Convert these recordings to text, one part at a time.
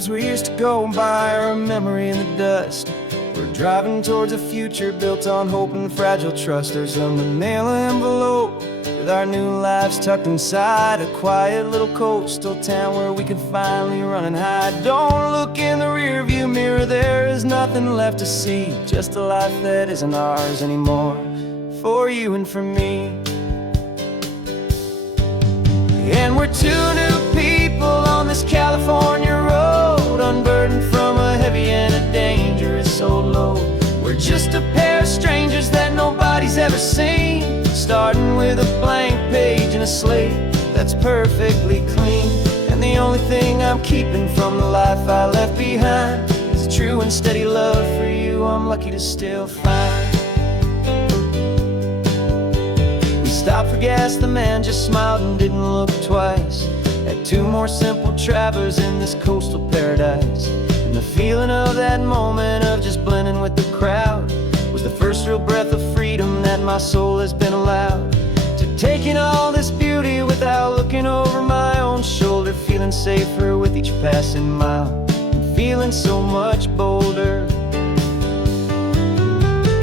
dreams we used to go by are a memory in the dust. We're driving towards a future built on hope and fragile trust. There's a manila envelope with our new lives tucked inside, a quiet little coastal town where we can finally run and hide. Don't look in the rearview mirror, there is nothing left to see, just a life that isn't ours anymore, for you and for me. And we're two new people on this California road, unburdened from a heavy and a dangerous old load. We're just a pair of strangers that nobody's ever seen, starting with a blank page and a slate that's perfectly clean. And the only thing I'm keeping from the life I left behind is a true and steady love for you I'm lucky to still find. We stopped for gas, the man just smiled and didn't look twice. Had two more simple travelers in this coastal paradise. And the feeling of that moment of just blending with the crowd was the first real breath of freedom that my soul has been allowed to take in all this beauty without looking over my own shoulder, feeling safer with each passing mile and feeling so much bolder.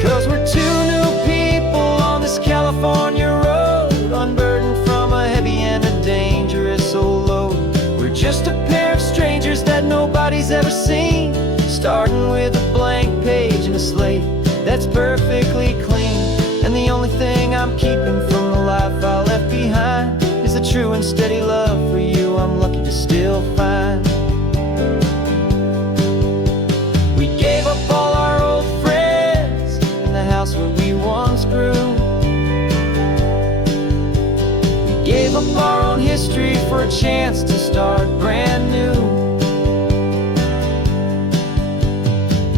'Cause we're two new people on this California road, unburdened from a heavy and a dangerous old load. We're just a pair of strangers that nobody's ever seen, starting with a blank page and a slate that's perfectly clean. And the only thing I'm keeping from the life I left behind is the true and steady love for you I'm lucky to still find. We gave up all our old friends and the house where we once grew. We gave up our own history for a chance to start brand new.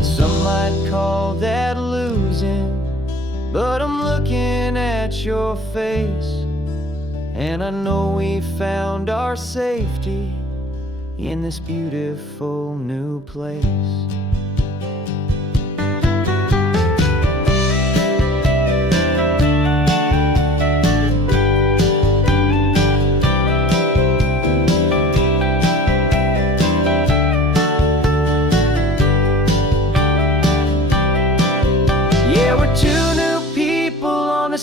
Some might call that losing, but I'm looking at your face, and I know we found our safety in this beautiful new place.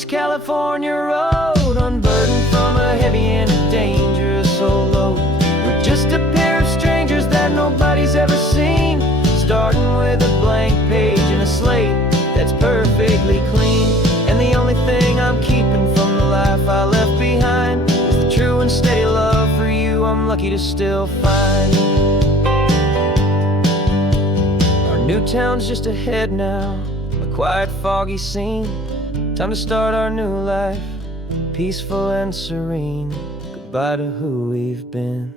California road, unburdened from a heavy and a dangerous old load. We're just a pair of strangers that nobody's ever seen, starting with a blank page and a slate that's perfectly clean. And the only thing I'm keeping from the life I left behind is the true and steady love for you I'm lucky to still find. Our new town's just ahead now, a quiet foggy scene. Time to start our new life, peaceful and serene. Goodbye to who we've been.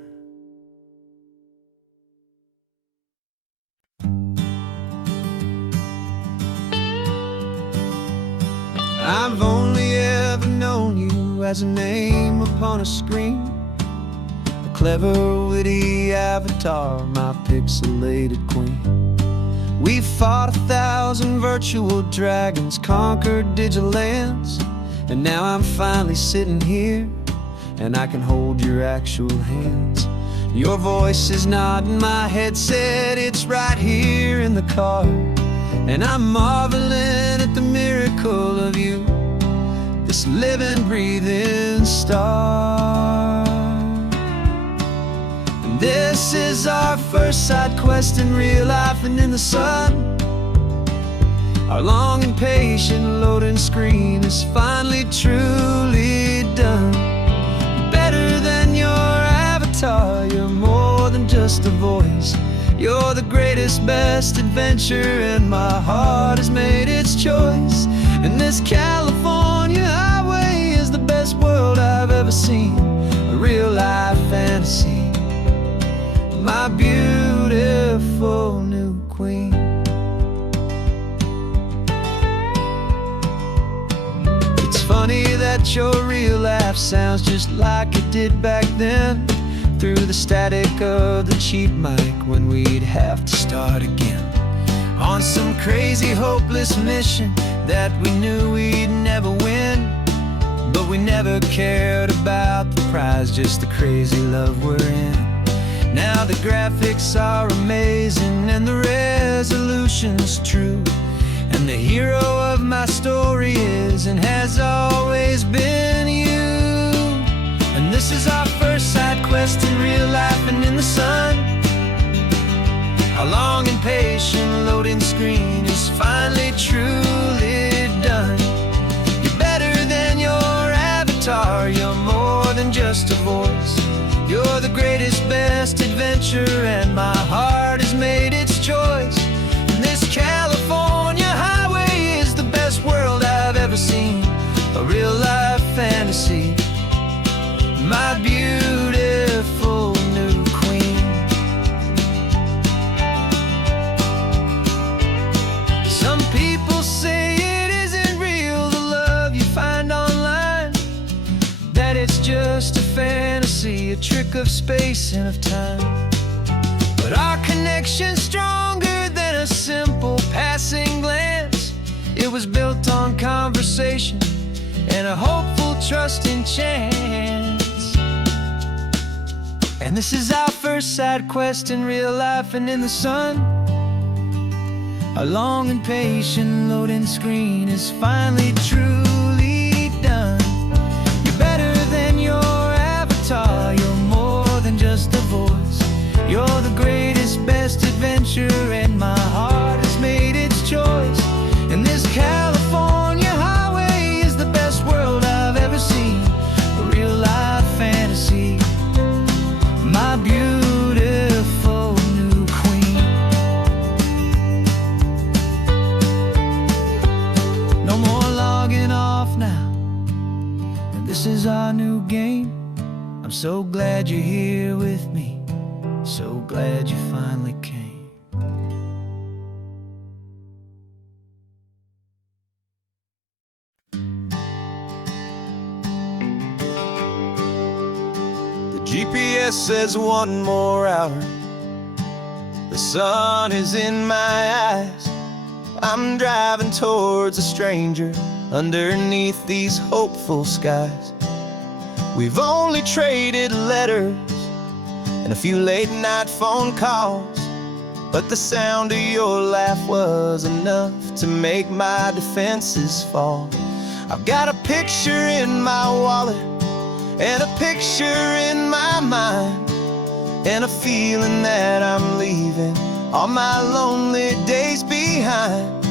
I've only ever known you as a name upon a screen, a clever, witty avatar, my pixelated queen. We fought 1,000 virtual dragons, conquered digital lands, and now I'm finally sitting here, and I can hold your actual hands. Your voice is not in my headset, it's right here in the car, and I'm marveling at the miracle of you, this living, breathing star. This is our first side quest in real life and in the sun. Our long and patient loading screen is finally truly done. Better than your avatar, you're more than just a voice. You're the greatest, best adventure, and my heart has made its choice. And this California highway is the best world I've ever seen, a real life fantasy, my beautiful new queen. It's funny that your real laugh sounds just like it did back then, through the static of the cheap mic when we'd have to start again, on some crazy hopeless mission that we knew we'd never win. But we never cared about the prize, just the crazy love we're in. Now the graphics are amazing and the resolution's true, and the hero of my story is and has always been you. And this is our first side quest in real life and in the sun. Our long and patient loading screen is finally truly done. You're better than your avatar, you're more than just a voice. You're the greatest, best adventure, and my heart has made its choice. And this California highway is the best world I've ever seen, a real life fantasy, my beautiful new queen. Some people say it isn't real, the love you find online, that it's just a fantasy, a trick of space and of time. But our connection's stronger than a simple passing glance. It was built on conversation and a hopeful, trusting chance. And this is our first side quest in real life and in the sun. Our long and patient loading screen is finally truly done. You're better than your avatar, you're more than just a voice. You're the greatest, best adventure, and my heart has made its choice. And this California highway is the best world I've ever seen, a real life fantasy, my beautiful new queen. No more logging off now, and this is our new game. I'm so glad you're here with me, so glad you finally came. GPS says one more hour. The sun is in my eyes. I'm driving towards a stranger underneath these hopeful skies. We've only traded letters and a few late night phone calls, but the sound of your laugh was enough to make my defenses fall. I've got a picture in my wallet and a picture in my mind, and a feeling that I'm leaving all my lonely days behind.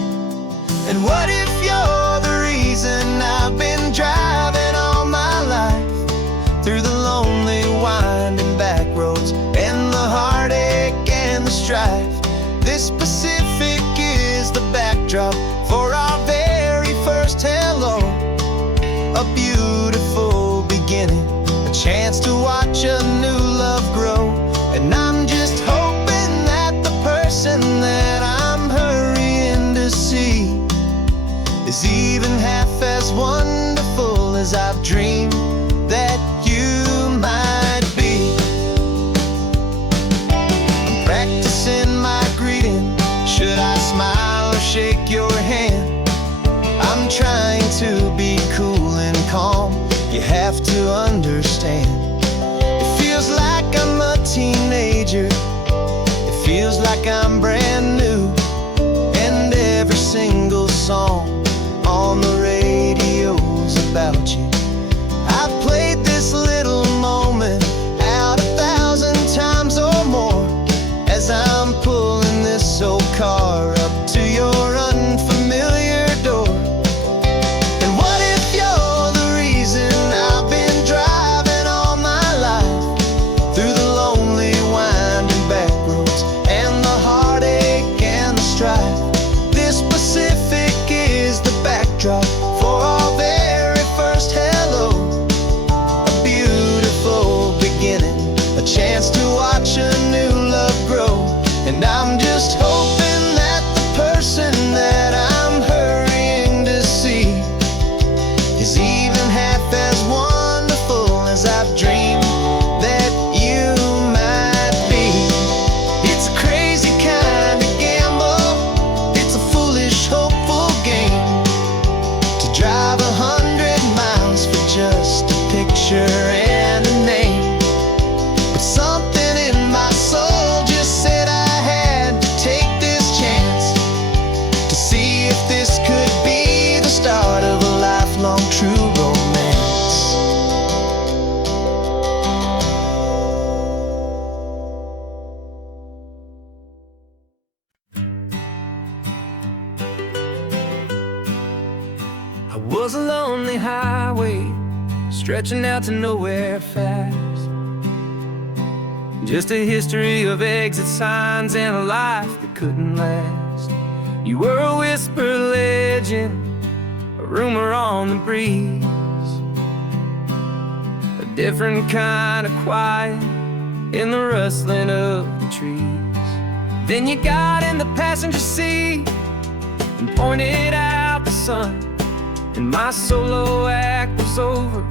And what if you're the reason I've been driving all my life, through the lonely winding back roads and the heartache and the strife? This Pacific is the backdrop for our very first hello, a beautiful beginning, a chance to watch a new love grow. And I'm just hoping that the person that I'm hurrying to see is even half as wonderful as I've dreamed that you might be. I'm practicing my greeting. Should I smile or shake your hand? I'm trying to be cool and calm. You have to understand, it feels like I'm a teenager, it feels like I'm brand new, and every single song on the radio's about you. I've played this little moment out 1,000 times or more, as I'm pulling this old car up to your unfamiliar door. And what if you're the reason I've been driving all my life, through the lonely winding back roads and the heartache and the strife? This Pacific is lifelong true romance. I was a lonely highway stretching out to nowhere fast. Just a history of exit signs and a life that couldn't last. You were a whisper legend, a rumor on the breeze, a different kind of quiet in the rustling of the trees. Then you got in the passenger seat and pointed out the sun, and my solo act was over,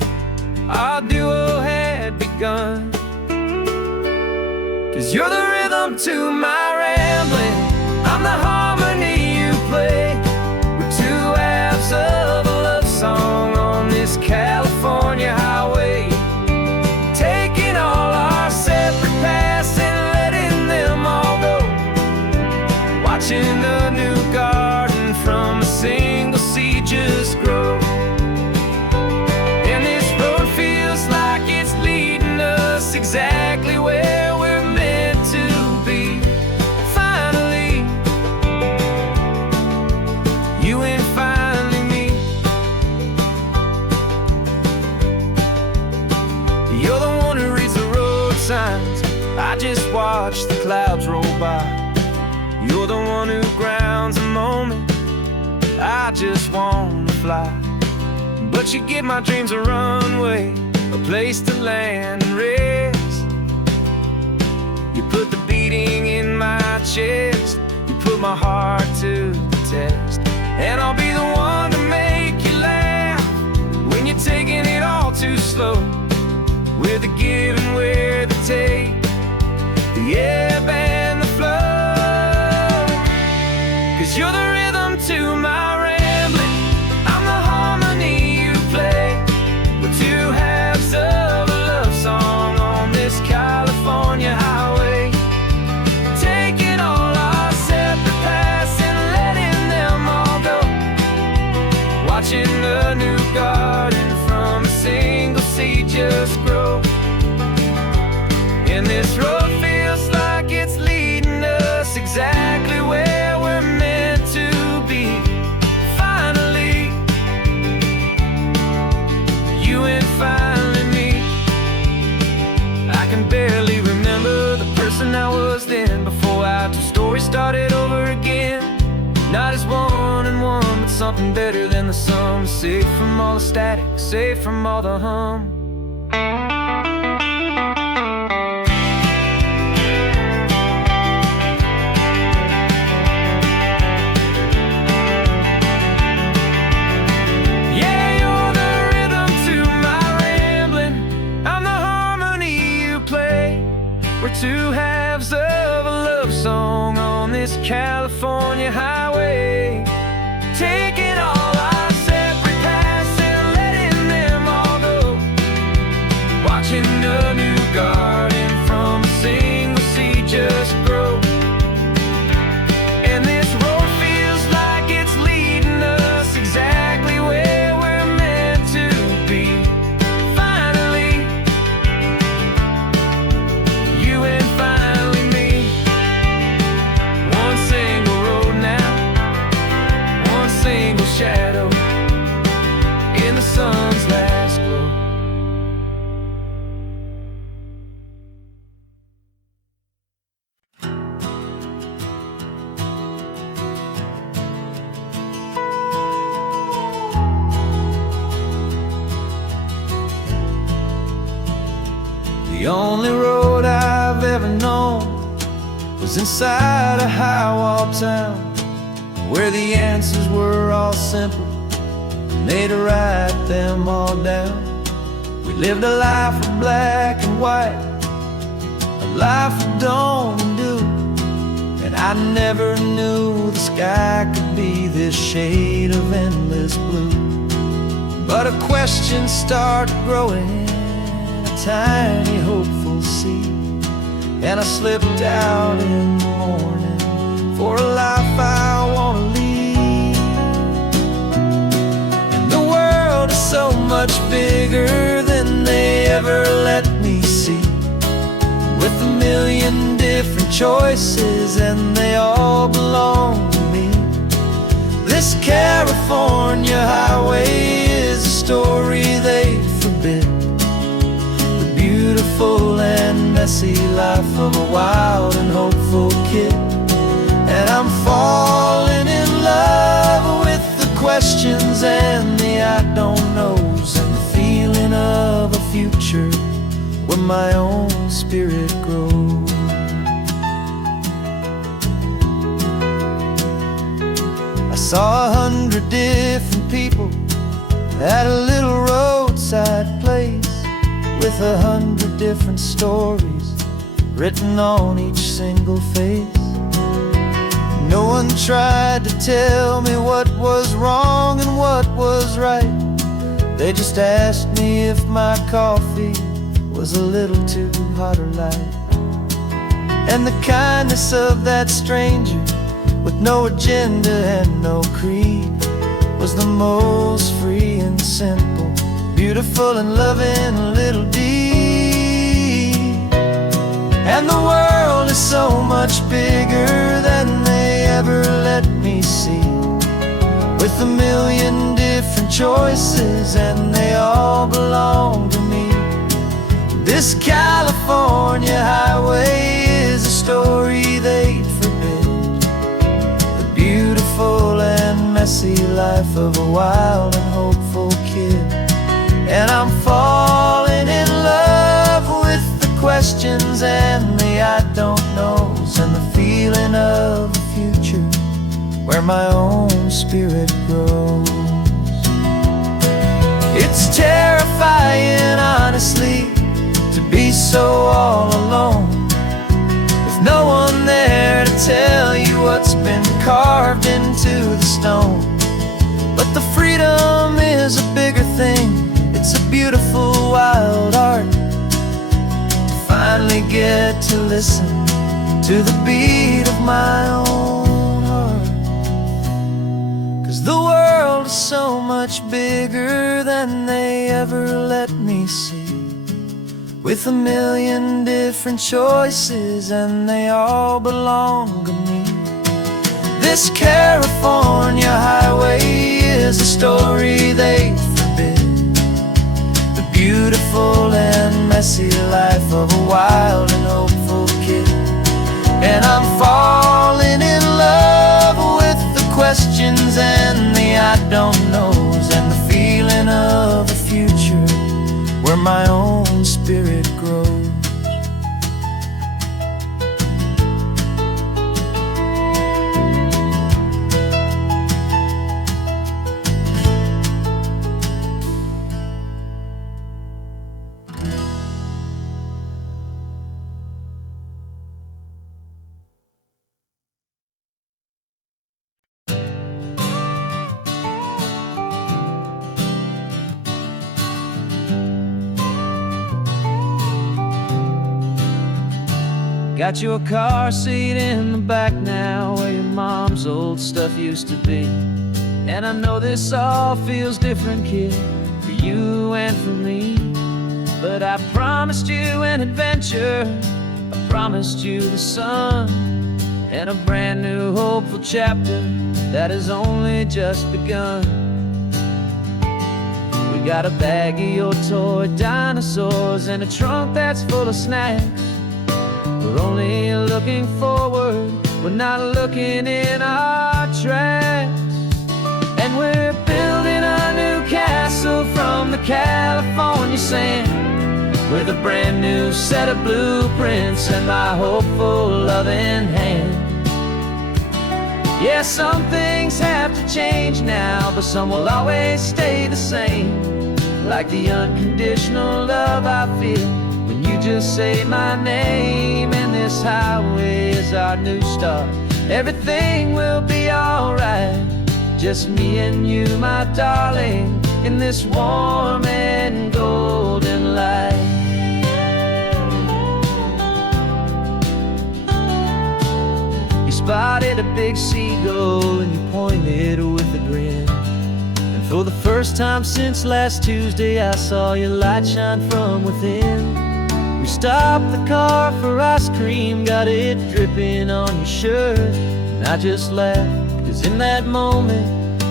our duo had begun. 'Cause you're the rhythm to my rambling, I'm the harmony you play. We're two halves of a love song on this California highway, taking all our separate paths and letting them all go, watching a new garden from a single seed just grow. And this road feels like it's leading us exactly where we're meant to be. Finally, you and finally me. You're the one who reads the road signs, I just watch the clouds roll by. You're the one who grounds a moment, I just wanna fly. But you give my dreams a runway, a place to land and rest. You put the beating in my chest, you put my heart to the test. And I'll be the one to make you laugh when you're taking it all too slow. We're the give and we're the take, the ebb and the flow. 'Cause you're the rhythm to my rambling, I'm the harmony you play. We're two halves of a love song on this California highway, taking all our separate paths and letting them all go, watching a new garden from a single seed just grow. And this road feels like it's leading us exactly where we're meant to be. Finally, you and finally me. I can barely remember the person I was then, before our two stories started over again. Not as one and one, but something better than the sum. Safe from all the static, safe from all the hum. We're two halves of a love song on this California highway, taking all our separate paths and letting them all go, watching a new garden from a single seed just grow. And this road feels like it's leading us exactly where we're meant to be. Finally, you and finally me. One single road now, one single shadow in the sun's last glow. The only road I've ever known was inside a high-wall town, where the answers were all simple and they'd write them all down. We lived a life of black and white, a life of dawn and dew, and I never knew the sky could be this shade of endless blue. But a question started growing, a tiny hopeful seed, and I slipped out in the morning for a life I wanna lead. And the world different choices, and they all belong to me. This California highway is a story they forbid, the beautiful and messy life of a wild and hopeful kid. And I'm falling in love with the questions and the I don't knows, and the feeling of a future where my own spirit grows. I saw 100 different people at a little roadside place, with 100 different stories written on each single face. No one tried to tell me what was wrong and what was right. They just asked me if my coffee was a little too hot or light. And the kindness of that stranger, with no agenda and no creed, was the most free and simple, beautiful and loving little deed. And the world is so much bigger than they ever let me see, with a million different choices, and they all belong to me. This California highway is a story they'd forbid, the beautiful and messy life of a wild and hopeful kid. And I'm falling in love with the questions and the I don't knows, and the feeling of a future where my own spirit grows. It's terrifying, honestly, to be so all alone, with no one there to tell you what's been carved into the stone. But the freedom is a bigger thing. It's a beautiful wild art to finally get to listen to the beat of my own heart. 'Cause the world is so much bigger than they ever let me see, with a million different choices, and they all belong to me. This California highway is a story they forbid, the beautiful and messy life of a wild and hopeful kid. And I'm falling in love with the questions and the I don't knows, and the feeling of a future where my own spirit grows. Got your car seat in the back now, where your mom's old stuff used to be. And I know this all feels different, kid, for you and for me. But I promised you an adventure, I promised you the sun, and a brand new hopeful chapter that has only just begun. We got a bag of your toy dinosaurs and a trunk that's full of snacks. We're only looking forward, we're not looking in our tracks. And we're building a new castle from the California sand, with a brand new set of blueprints and my hopeful loving hand. Yeah, some things have to change now, but some will always stay the same, like the unconditional love I feel when you just say my name. And this highway is our new start, everything will be alright. Just me and you, my darling, in this warm and golden light. You spotted a big seagull and you pointed with a grin. And for the first time since last Tuesday, I saw your light shine from within. We We stopped the car for ice cream, got it dripping on your shirt. And I just laughed, 'cause in that moment,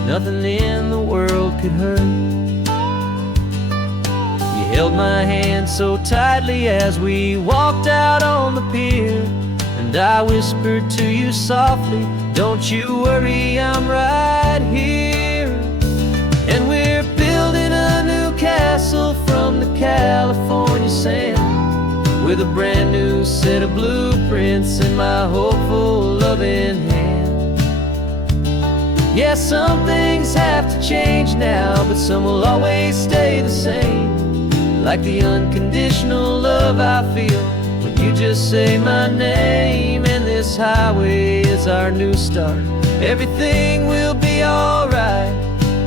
nothing in the world could hurt. You held my hand so tightly as we walked out on the pier, and I whispered to you softly, don't you worry, I'm right here. And we're building a new castle from the California sand, with a brand new set of blueprints in my hopeful, loving hand. Yeah, some things have to change now, but some will always stay the same. Like the unconditional love I feel when you just say my name. And this highway is our new start. Everything will be alright,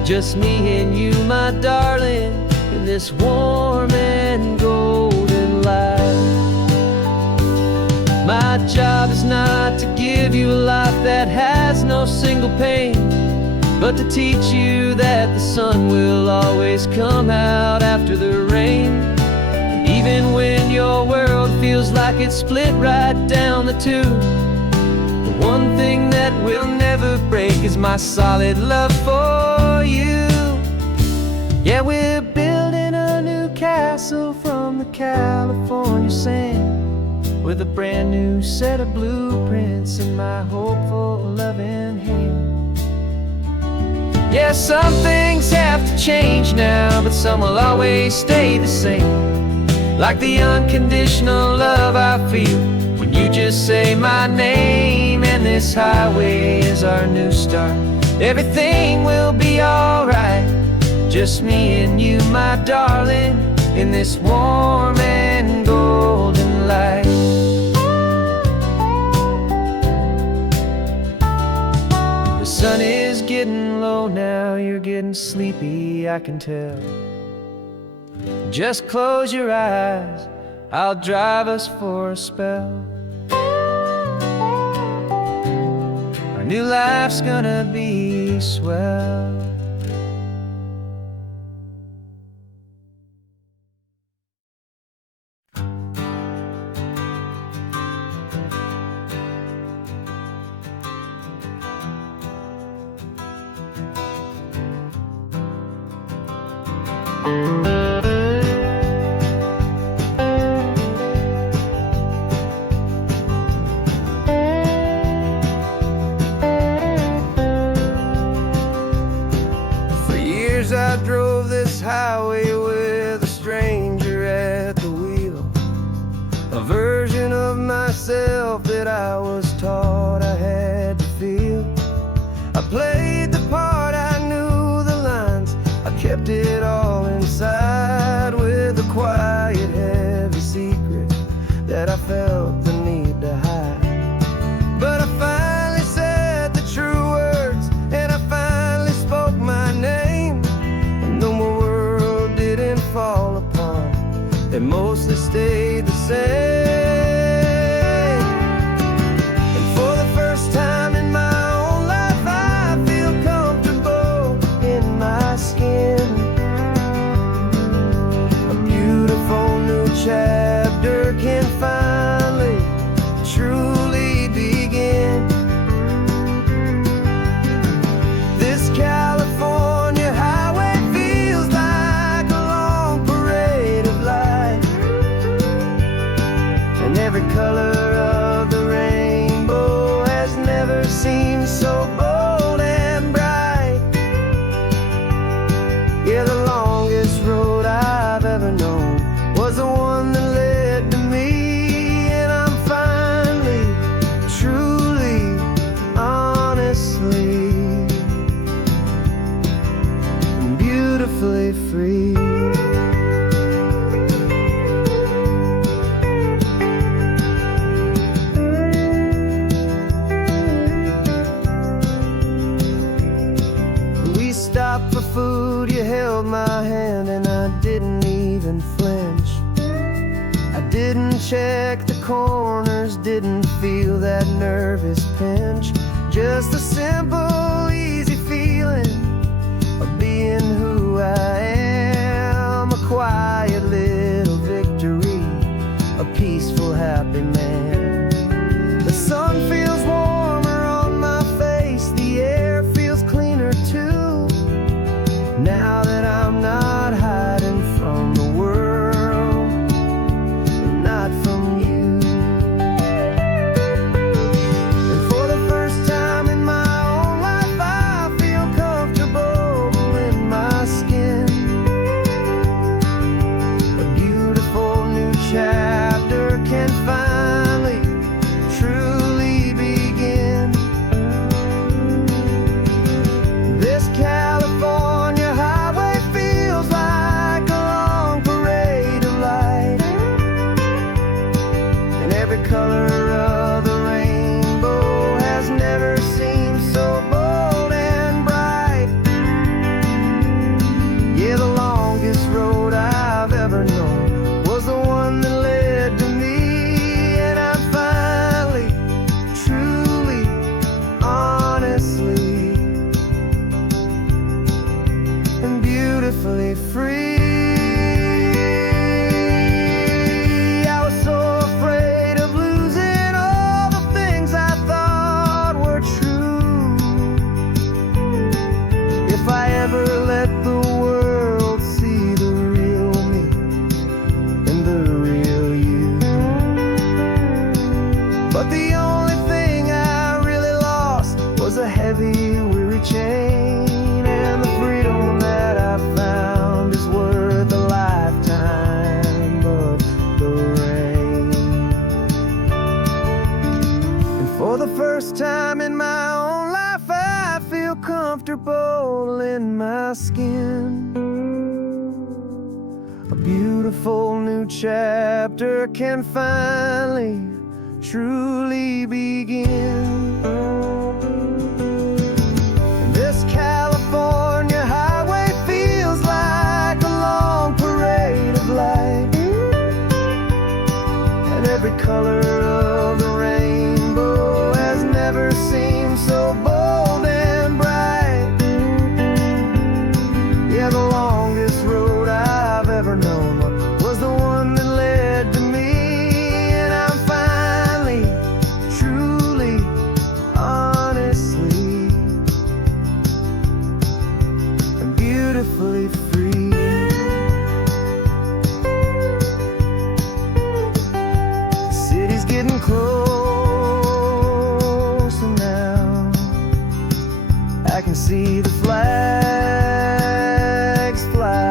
just me and you, my darling, in this warm and golden light. My job is not to give you a life that has no single pain, but to teach you that the sun will always come out after the rain. And even when your world feels like it's split right down the two, the one thing that will never break is my solid love for you. Yeah, we're building a new castle from the California sand, with a brand new set of blueprints in my hopeful, loving hand. Yeah, some things have to change now, but some will always stay the same. Like the unconditional love I feel when you just say my name. And this highway is our new start. Everything will be alright, just me and you, my darling, in this warm and golden light. The sun is getting low now, you're getting sleepy, I can tell. Just close your eyes, I'll drive us for a spell. Our new life's gonna be swell. For years I drove this highway with a stranger at the wheel, a version of myself that I was taught I had to feel. I played the part, I knew the lines, I kept it all inside, with a quiet, heavy secret that I felt the need to hide. But I finally said the true words, and I finally spoke my name. And though my world didn't fall apart, it mostly stayed the same. And for the first time in my own life, I feel comfortable in my skin. A beautiful new chapter can finally truly begin. This California highway feels like a long parade of light, and every color of the rainbow has never seemed so bold and bright. Yeah, the longest road I've ever known was the one that led to me. And I'm finally, truly, honestly, and beautifully free. We stopped for food, you held my hand, and I didn't even flinch. I didn't check the corners, didn't feel that nervous pinch. Just a simple, easy feeling of being who I am. A quiet little victory, a free. I was so afraid of losing all the things I thought were true. If I ever let the world see the real me and the real you. But the only thing I really lost was a heavy, weary chain. And the freedom that I found is worth a lifetime of the rain. And for the first time in my own life, I feel comfortable in my skin. A beautiful new chapter can finally truly begin. This California highway feels like a long parade of light, and every color of the rainbow has never seemed so bold and bright. Yeah, the longest road I've ever known was the one that led to me. And I'm finally, truly, honestly, and beautifully free. The city's getting closer now. I can see the flags fly.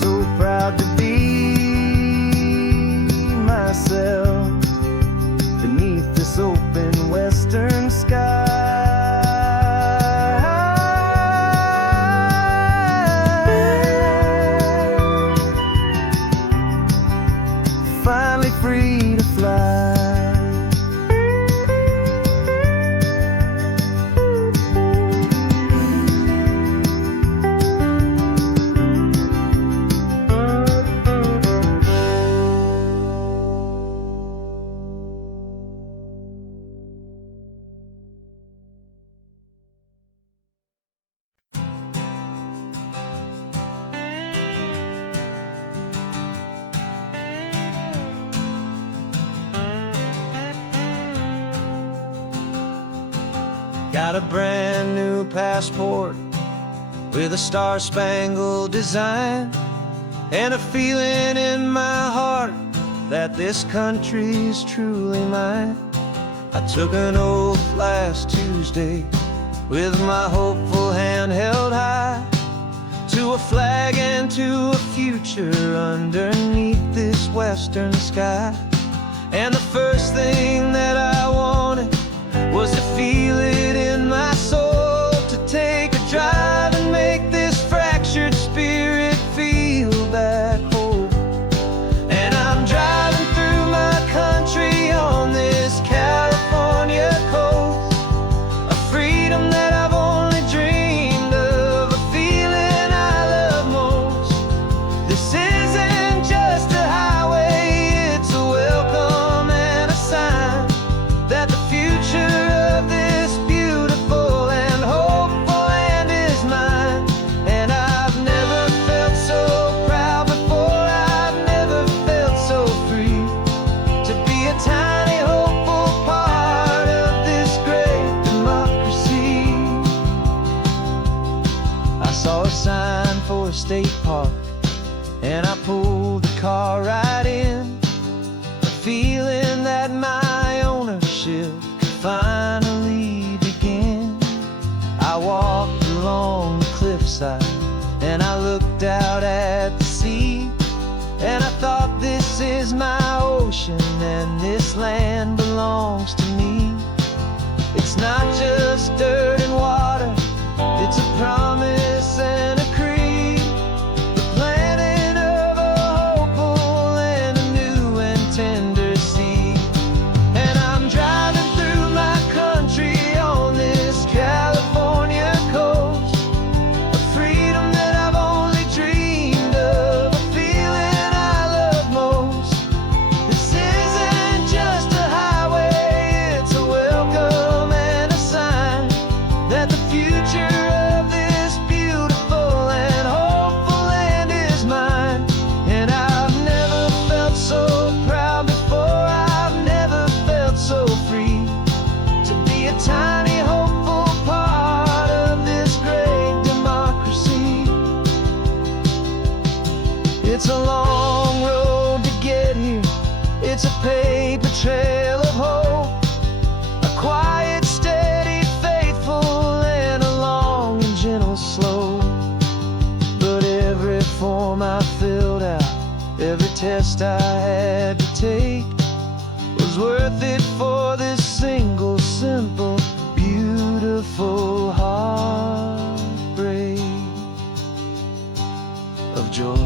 So proud to be myself beneath this open western sky. Finally free to fly. Got a brand new passport with a star-spangled design, and a feeling in my heart that this country's truly mine. I took an oath last Tuesday with my hopeful hand held high to a flag and to a future underneath this western sky. And the first thing that I wanted was to feel it in my soul, to take a drive and make this fractured spirit feel back home. And I'm driving through my country on this California coast, a freedom that I've only dreamed of, a feeling I love most. This isn't just a highway, it's a welcome and a sign that the future of this beautiful and hopeful land is mine. And I've never felt so proud before, I've never felt so free to be a tiny hopeful part of this great democracy. I saw a sign for a state park, and I pulled the car right in, a feeling that my ownership could finally begin. I walked along the cliffside and I looked out at the sea, and I thought, this is my ocean and this land belongs to me. It's not just dirt and water, it's a promise and a creed, the planting of a hopeful and a new and tender seed. And I'm driving through my country on this California coast, a freedom that I've only dreamed of, a feeling I love most. This isn't just a highway, it's a welcome and a sign that the future of this beautiful It's a long road to get here. It's a paper trail of hope, a quiet, steady, faithful, and a long and gentle slope. But every form I filled out, every test I had to take, was worth it for this single, simple, beautiful heartbreak of joy.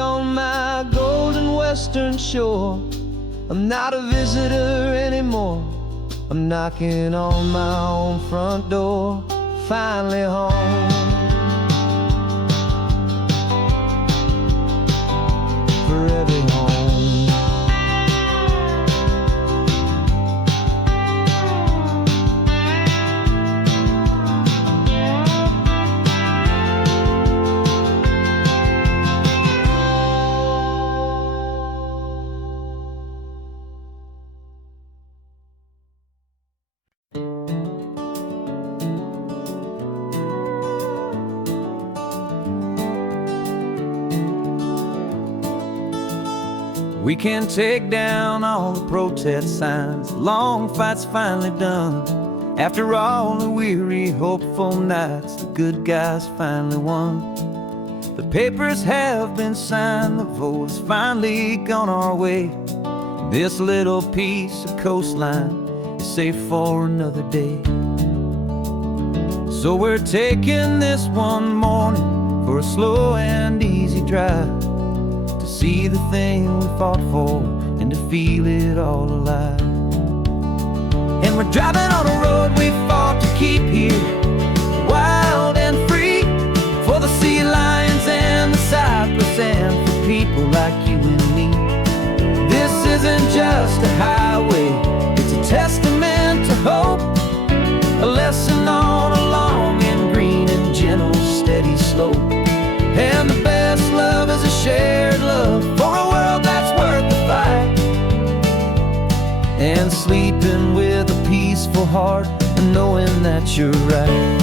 On my golden western shore, I'm not a visitor anymore. I'm knocking on my own front door, finally home. Forever home. We can take down all the protest signs, long fight's finally done. After all the weary, hopeful nights, the good guys finally won. The papers have been signed, the vote has finally gone our way. This little piece of coastline is safe for another day. So we're taking this one morning for a slow and easy drive, to see the thing we fought for and to feel it all alive. And we're driving on a road we fought to keep here, wild and free, for the sea lions and the cypress and for people like you and me. This isn't just a highway, it's a testament to hope, a lesson on a long and green and gentle steady slope. And the best love is a shared love for a world that's worth the fight, and sleeping with a peaceful heart and knowing that you're right.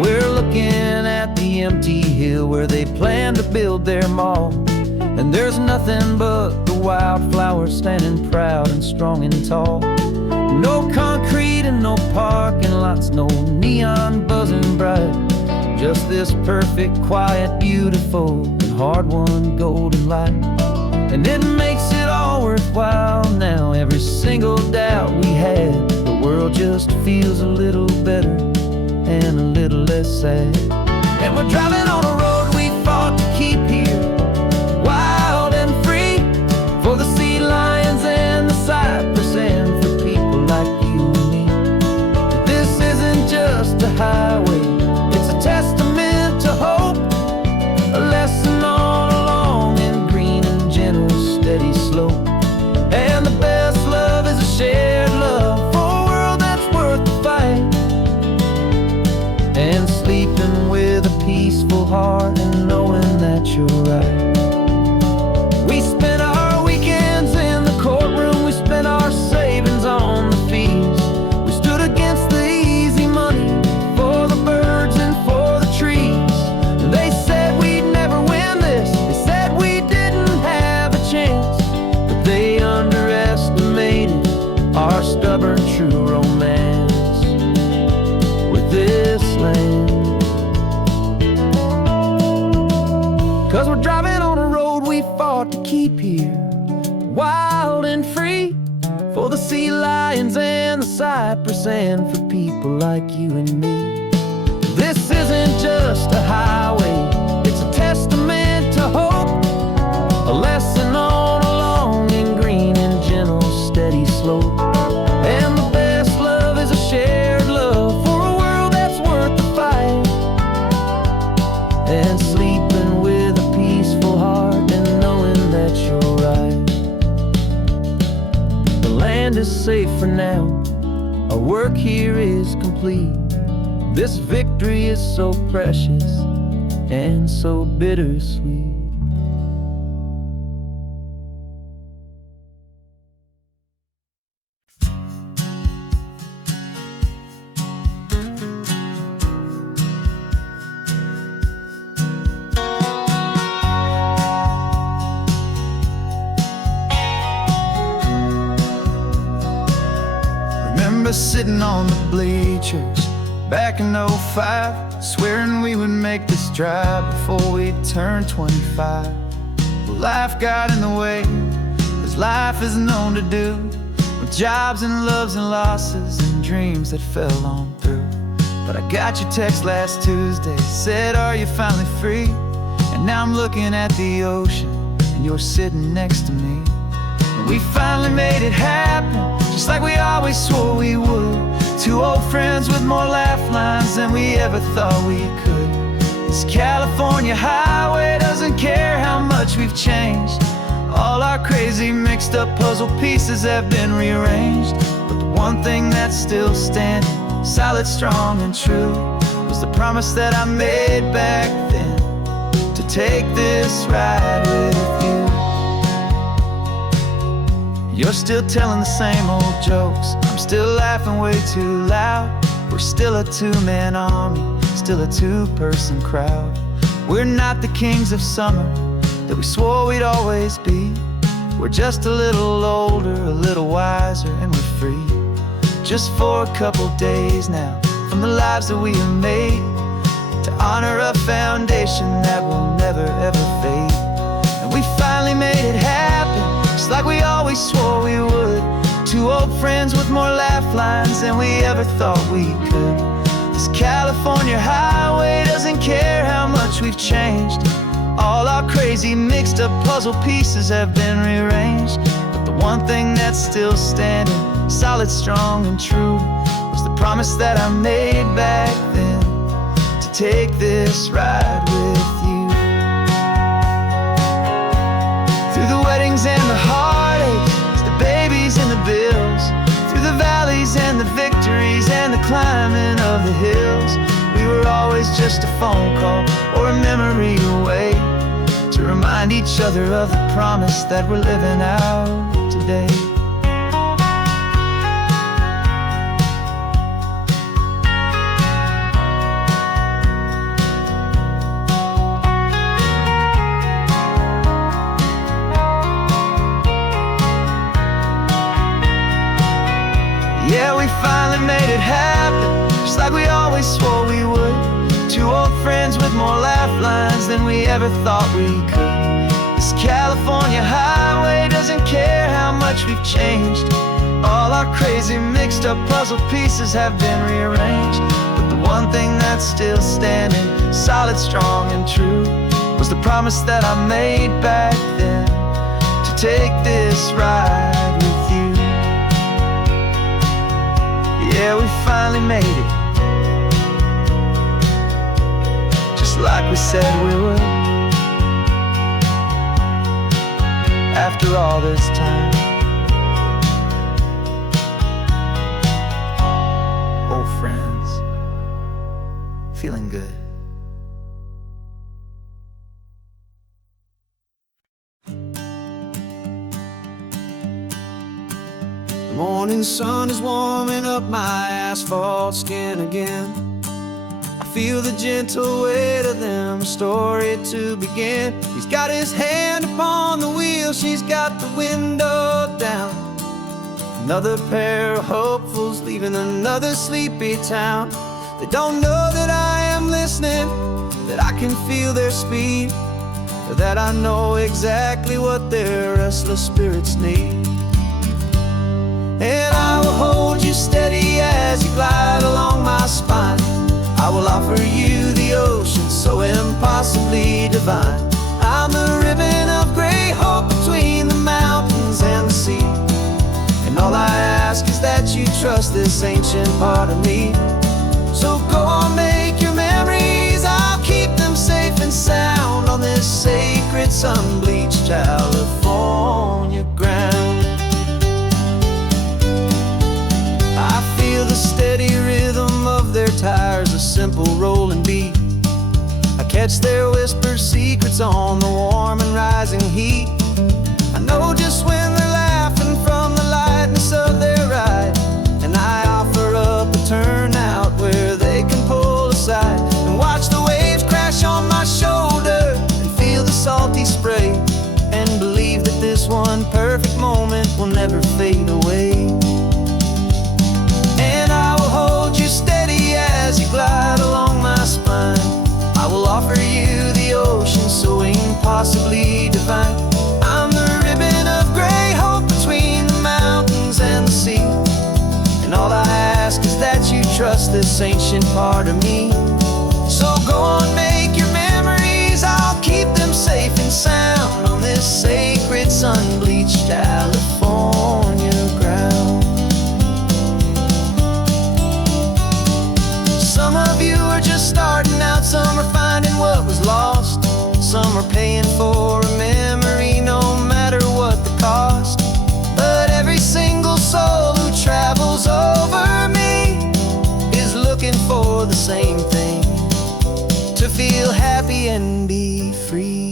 We're looking at the empty hill where they plan to build their mall, and there's nothing but the wildflowers standing proud and strong and tall. No concrete and no parking lots, no neon buzzing bright, just this perfect, quiet, beautiful, and hard-won golden light. And it makes it all worthwhile now, every single doubt we had. The world just feels a little better and a little less sad. And we're driving on a road we fought to keep here, wild and free, for the sea lions and the cypress and for people like you and me. This isn't just a highway, it's a testament to hope, a lesson on a long and green and gentle steady slope. And the best love is a shared love for a world that's worth the fight, and sleeping with a peaceful heart and knowing that you're right. We spent our weekends in the courtroom, we spent our savings on the fees. We stood against the easy money for the birds and for the trees. They said we'd never win this, they said we didn't have a chance, but they underestimated our stubborn true romance with this land. 'Cause we're driving on a road we fought to keep here, wild and free, for the sea lions and the cypress, and for people like you and me. This isn't just a highway, it's a testament to hope, a lesson on a long and green and gentle, steady slope. And the best love is a shared love for a world that's worth the fight, and sleeping with a peaceful heart and knowing that you're right. The land is safe for now, our work here is complete. This victory is so precious and so bittersweet. Remember sitting on the bleachers back in '05, swearing we would make this drive before we turned 25. Well, life got in the way, as life is known to do, with jobs and loves and losses and dreams that fell on through. But I got your text last Tuesday, said, are you finally free? And now I'm looking at the ocean, and you're sitting next to me. And we finally made it happen, just like we always swore we would. Two old friends with more laugh lines than we ever thought we could. This California highway doesn't care how much we've changed. All our crazy mixed up puzzle pieces have been rearranged. But the one thing that's still standing, solid, strong and true, was the promise that I made back then, to take this ride with you. You're still telling the same old jokes, I'm still laughing way too loud. We're still a two-man army, still a two-person crowd. We're not the kings of summer that we swore we'd always be. We're just a little older, a little wiser, and we're free. Just for a couple days now, from the lives that we have made, to honor a foundation that will never ever fade. And we finally made it happen, just like we always swore we would. Two old friends with more laugh lines than we ever thought we could. This California highway doesn't care how much we've changed. All our crazy mixed up puzzle pieces have been rearranged. But the one thing that's still standing, solid, strong and true, was the promise that I made back then, to take this ride with you. Through the weddings and the heartaches, the babies and the bills, through the valleys and the victories and the climbing of the hills, we were always just a phone call or a memory away, to remind each other of the promise that we're living out today. Yeah, we finally made it happen, just like we always swore we would. Two old friends with more laugh lines than we ever thought we could. This California highway doesn't care how much we've changed. All our crazy mixed up puzzle pieces have been rearranged. But the one thing that's still standing, solid, strong and true, was the promise that I made back then, to take this ride with you. Yeah, we finally made it, just like we said we would. After all this time, old friends, feeling good. The morning sun is warming up my asphalt skin again. I feel the gentle weight of them, a story to begin. He's got his hand upon the wheel, she's got the window down. Another pair of hopefuls leaving another sleepy town. They don't know that I am listening, that I can feel their speed, that I know exactly what their restless spirits need. And I will hold you steady as you glide along my spine. I will offer you the ocean so impossibly divine. I'm the ribbon of gray hope between the mountains and the sea. And all I ask is that you trust this ancient part of me. So go on, make your memories, I'll keep them safe and sound on this sacred sun-bleached California ground. I feel the steady rhythm of their tires, a simple rolling beat. I catch their whispered secrets on the warm and rising heat. I know just when they're laughing from the lightness of their ride, and I offer up a turnout where they can pull aside and watch the waves crash on my shoulder and feel the salty spray, and believe that this one perfect moment will never fade away. And I will hold you steady as you glide along my spine. I will offer you the ocean so impossibly divine. I'm the ribbon of gray hope between the mountains and the sea. And all I ask is that you trust this ancient part of me. So go on, make your memories, I'll keep them safe and sound on this sacred sun-bleached California ground. Some of you are just starting out, some are finding what was lost, some are paying for a memory no matter what the cost. But every single soul who travels over me is looking for the same thing, to feel happy and be free.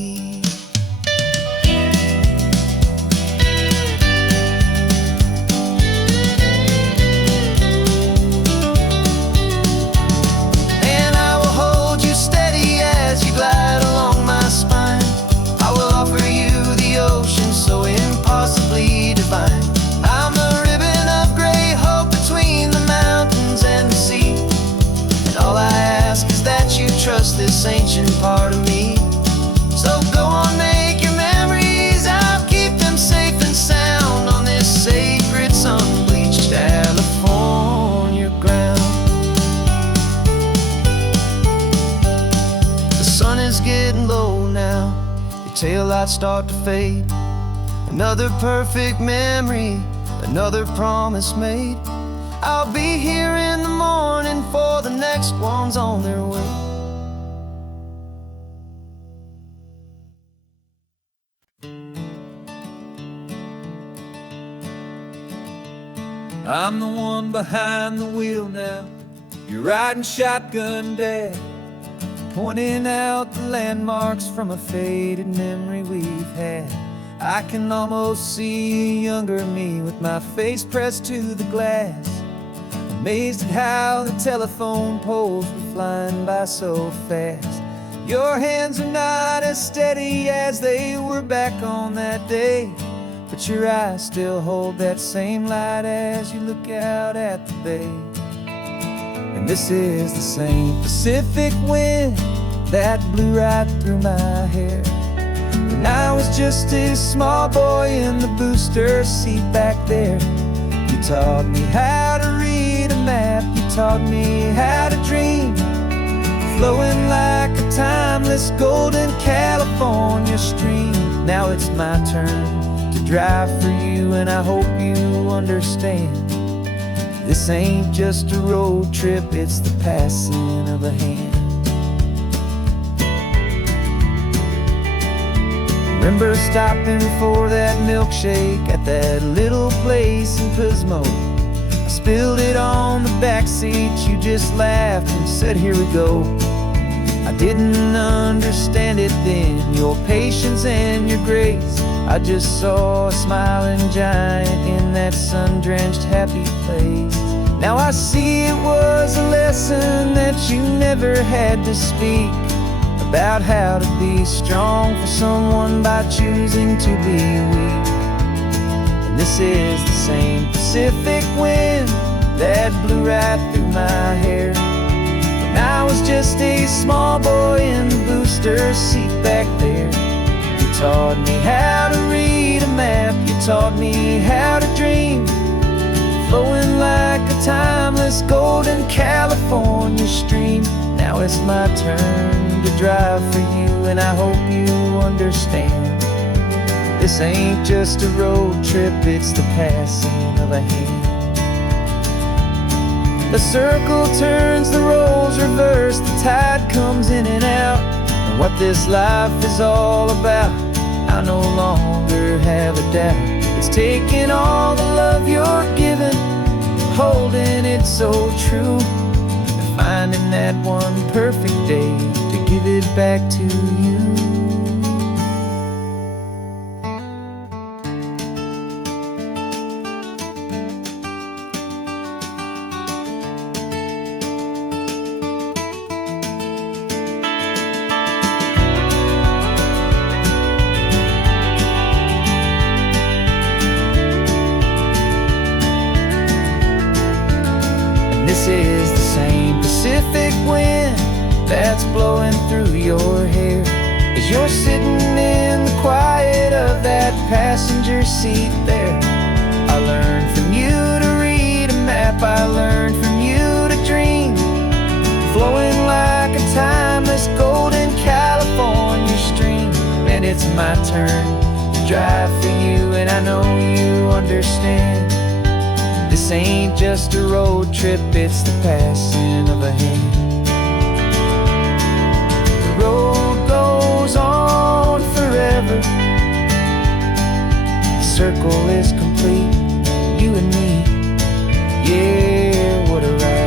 Trust this ancient part of me. So go on, make your memories, I'll keep them safe and sound on this sacred sun-bleached California ground. The sun is getting low now, your taillights start to fade. Another perfect memory, another promise made. I'll be here in the morning for the next ones on their way. I'm the one behind the wheel now. You're riding shotgun, Dad, pointing out the landmarks from a faded memory we've had. I can almost see a younger me with my face pressed to the glass, amazed at how the telephone poles were flying by so fast. Your hands are not as steady as they were back on that day, but your eyes still hold that same light as you look out at the bay. And this is the same Pacific wind that blew right through my hair when I was just a small boy in the booster seat back there. You taught me how to read a map, you taught me how to dream, flowing like a timeless golden California stream. Now it's my turn to drive for you, and I hope you understand. This ain't just a road trip, it's the passing of a hand. Remember stopping for that milkshake at that little place in Pismo? I spilled it on the back seat, you just laughed and said, here we go. I didn't understand it then, your patience and your grace. I just saw a smiling giant in that sun-drenched happy place. Now I see it was a lesson that you never had to speak, about how to be strong for someone by choosing to be weak. And this is the same Pacific wind that blew right through my hair when I was just a small boy in the booster seat back there. taught me how to read a map, you taught me how to dream, flowing like a timeless golden California stream. Now it's my turn to drive for you, and I hope you understand. This ain't just a road trip, it's the passing of a hand. The circle turns, the roles reverse, the tide comes in and out. And what this life is all about, I no longer have a doubt. It's taking all the love you're giving, holding it so true, and finding that one perfect day to give it back to you. This is the same Pacific wind that's blowing through your hair as you're sitting in the quiet of that passenger seat there. I learned from you to read a map, I learned from you to dream, flowing like a timeless golden California stream. And it's my turn to drive for you, and I know you understand. This ain't just a road trip, it's the passing of a hand. The road goes on forever, the circle is complete, you and me, yeah, what a ride.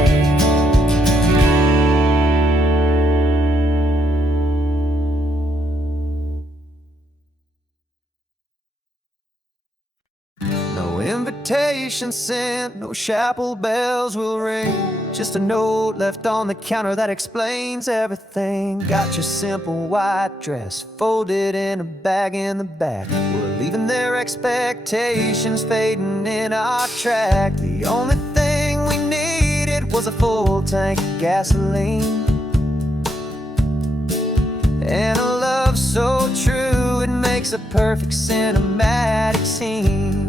No invitation sent, no chapel bells will ring, just a note left on the counter that explains everything. Got your simple white dress folded in a bag in the back. We're leaving their expectations fading in our track. The only thing we needed was a full tank of gasoline, and a love so true it makes a perfect cinematic scene.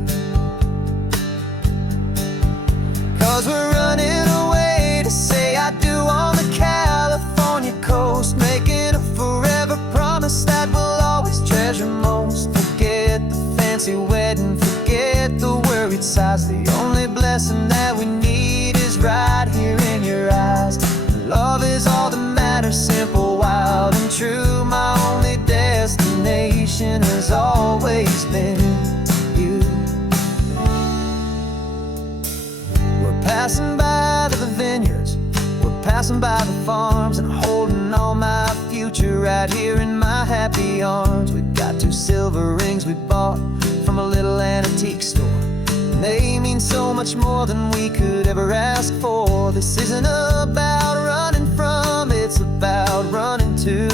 'Cause we're running away to say I do on the California coast, making a forever promise that we'll always treasure most. Forget the fancy wedding, forget the worried sighs. The only blessing that we need is right here in your eyes. Love is all that matters, simple, wild, and true. My only destination has always been you. We're passing by the vineyards, we're passing by the farms, and holding all my future right here in my happy arms. We've got 2 silver rings we bought from a little antique store, and they mean so much more than we could ever ask for. This isn't about running from, it's about running to.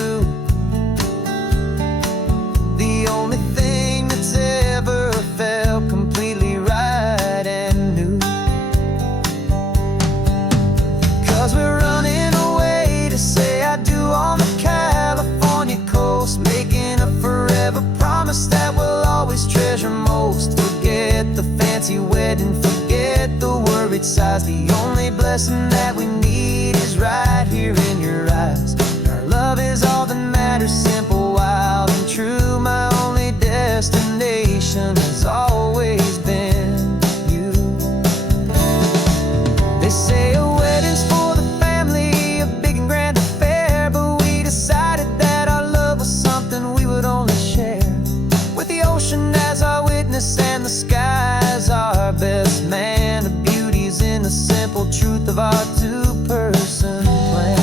The only thing that's ever felt completely right and new. 'Cause we're running away to say I do on the California coast, making a forever promise that we'll always treasure most. Forget the fancy wedding, forget the worried sighs. The only blessing that we need is right here in your eyes. Our love is all that matters, simple, wild, and true. My only destination has always been you. They say a wedding's for the family, a big and grand affair, but we decided that our love was something we would only share with the ocean as our witness and the sky as our best man. The beauty's in the simple truth of our 2-person plan.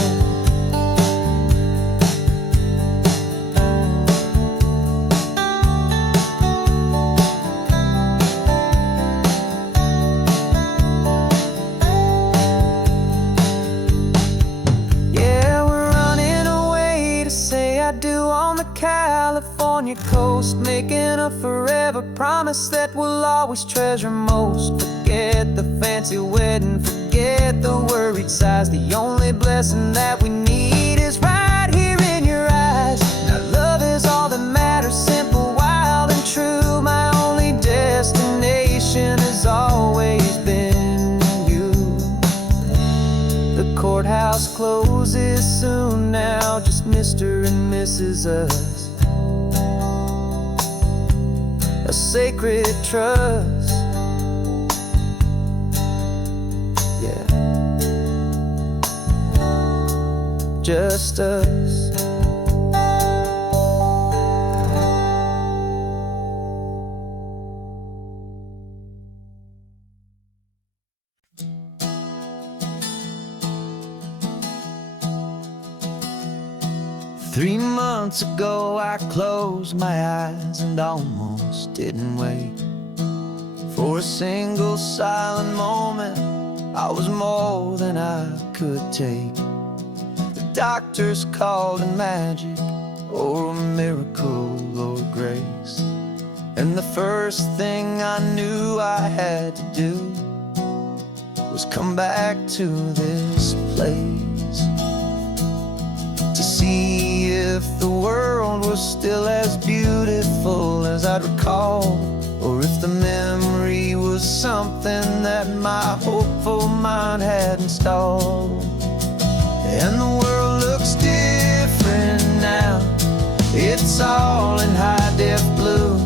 Yeah, we're running away to say I do on the California coast, making a forever promise that we'll always treasure most. Forget the fancy wedding, forget the worried sighs. The only blessing that we need is right here in your eyes. Now love is all that matters, simple, Mr. and Mrs. Us, a sacred trust. Yeah, just us. 3 months ago I closed my eyes and almost didn't wake. For a single silent moment I was more than I could take. The doctors called it magic, or a miracle, or grace. And the first thing I knew I had to do was come back to this place, to see if the world was still as beautiful as I'd recall, or if the memory was something that my hopeful mind had installed. And the world looks different now, it's all in high-def blue.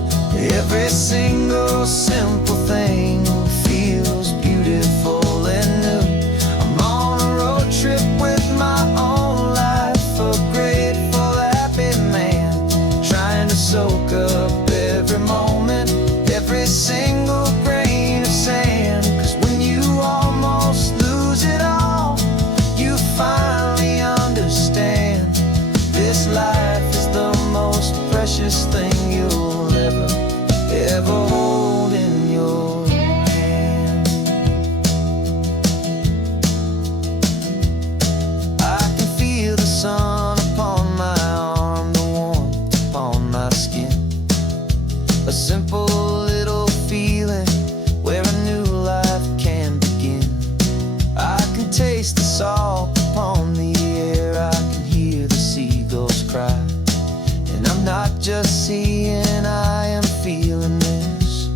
Every single simple thing feels beautiful and new. I'm on a road trip with my own life, a grateful, happy man, trying to soak up every moment, every single grain of sand. 'Cause when you almost lose it all, you finally understand this life is the most precious thing you'll ever hold in your hand. I can feel the sun upon my arm, the warmth upon my skin, a simple little feeling where a new life can begin. I can taste the salt upon the air, I can hear the seagulls cry. And I'm not just seeing, I am feeling this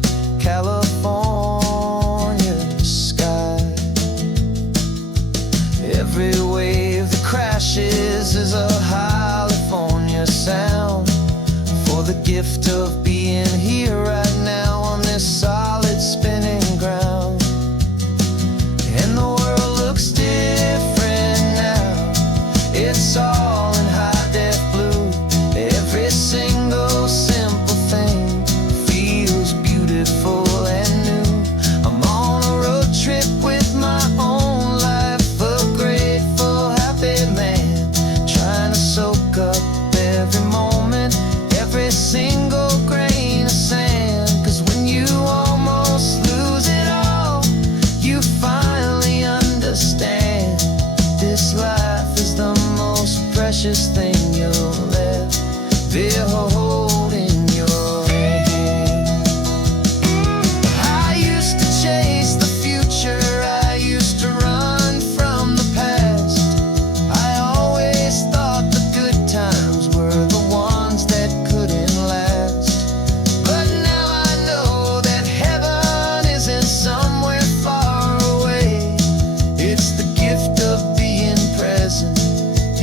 California sky. Every wave that crashes is a California sound, for the gift of being here right now on this solid spinning ground. And the world looks different now, it's all in high-def blue. Every single simple thing feels beautiful and new. I'm on a road trip with my own life, a grateful, happy man, trying to soak up every moment, every single grain of sand. 'Cause when you almost lose it all, you finally understand this life is the most precious thing you'll ever hold in your hand. I used to chase the future, I used to run from the past. I always thought the good times were the ones that couldn't last. But now I know that heaven isn't somewhere far away. It's the gift of being present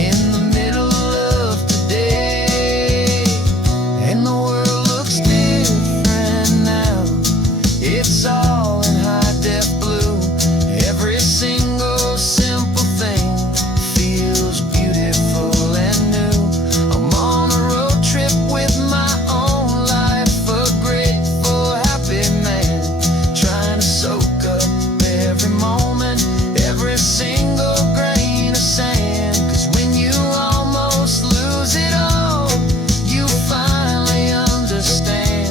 in the middle of today. And the world looks different now, it's all in high-def blue. Every single simple thing feels beautiful and new. I'm on a road trip with my own life, a grateful, happy man, trying to soak up every moment, every single grain of sand. 'Cause when you almost lose it all, you finally understand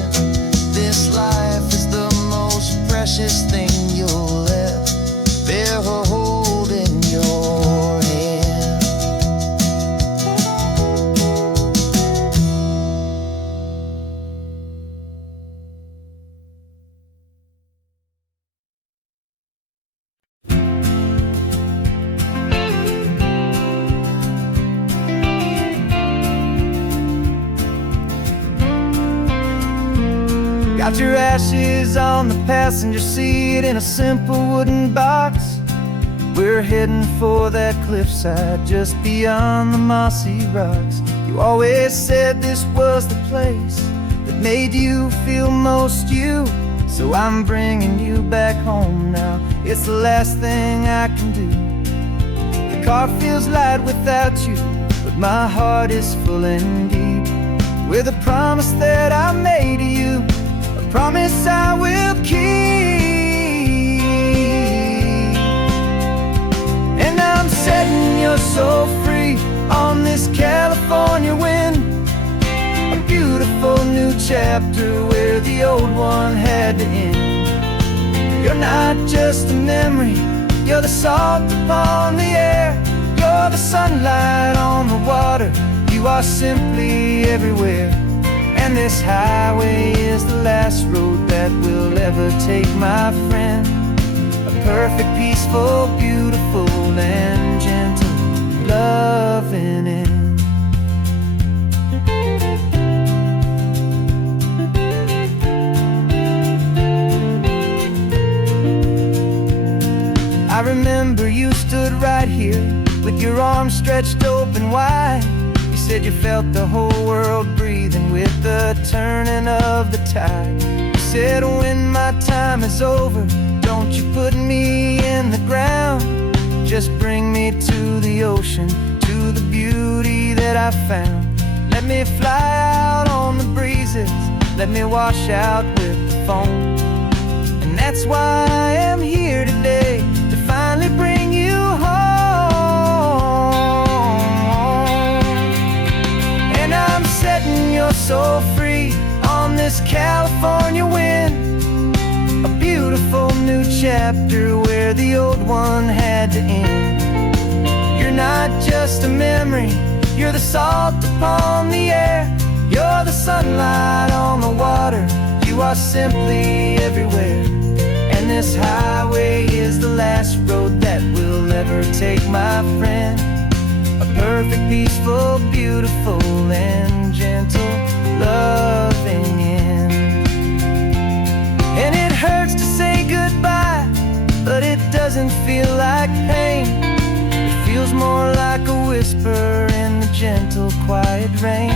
this life is the most precious thing you'll ever hold in your hand. Got your ashes on the passenger seat in a simple wooden box. We're heading for that cliffside just beyond the mossy rocks. You always said this was the place that made you feel most you. So I'm bringing you back home now. It's the last thing I can do. The car feels light without you, but my heart is full and deep with a promise that I made to you, a promise I will keep. And I'm setting your soul free on this California wind, a beautiful new chapter where the old one had to end. You're not just a memory, you're the salt upon the air, you're the sunlight on the water, you are simply everywhere. And this highway is the last road that we'll ever take, my friend. A perfect, peaceful, beautiful, and gentle, loving end. I remember you stood right here with your arms stretched open wide. You said you felt the whole world breathing with the turning of the tide. You said when my time is over, don't you put me in the ground, just bring me to the ocean, to the beauty that I found. Let me fly out on the breezes, let me wash out with the foam. And that's why I am here today, to finally bring you home. And I'm setting your soul free on this California wind, a beautiful new chapter where the old one had to end. You're not just a memory, you're the salt upon the air, you're the sunlight on the water, you are simply everywhere. And this highway is the last road that we'll ever take, my friend. A perfect, peaceful, beautiful, and gentle, loving end. And it hurts to say goodbye, but it doesn't feel like pain. It feels more like a whisper in the gentle, quiet rain.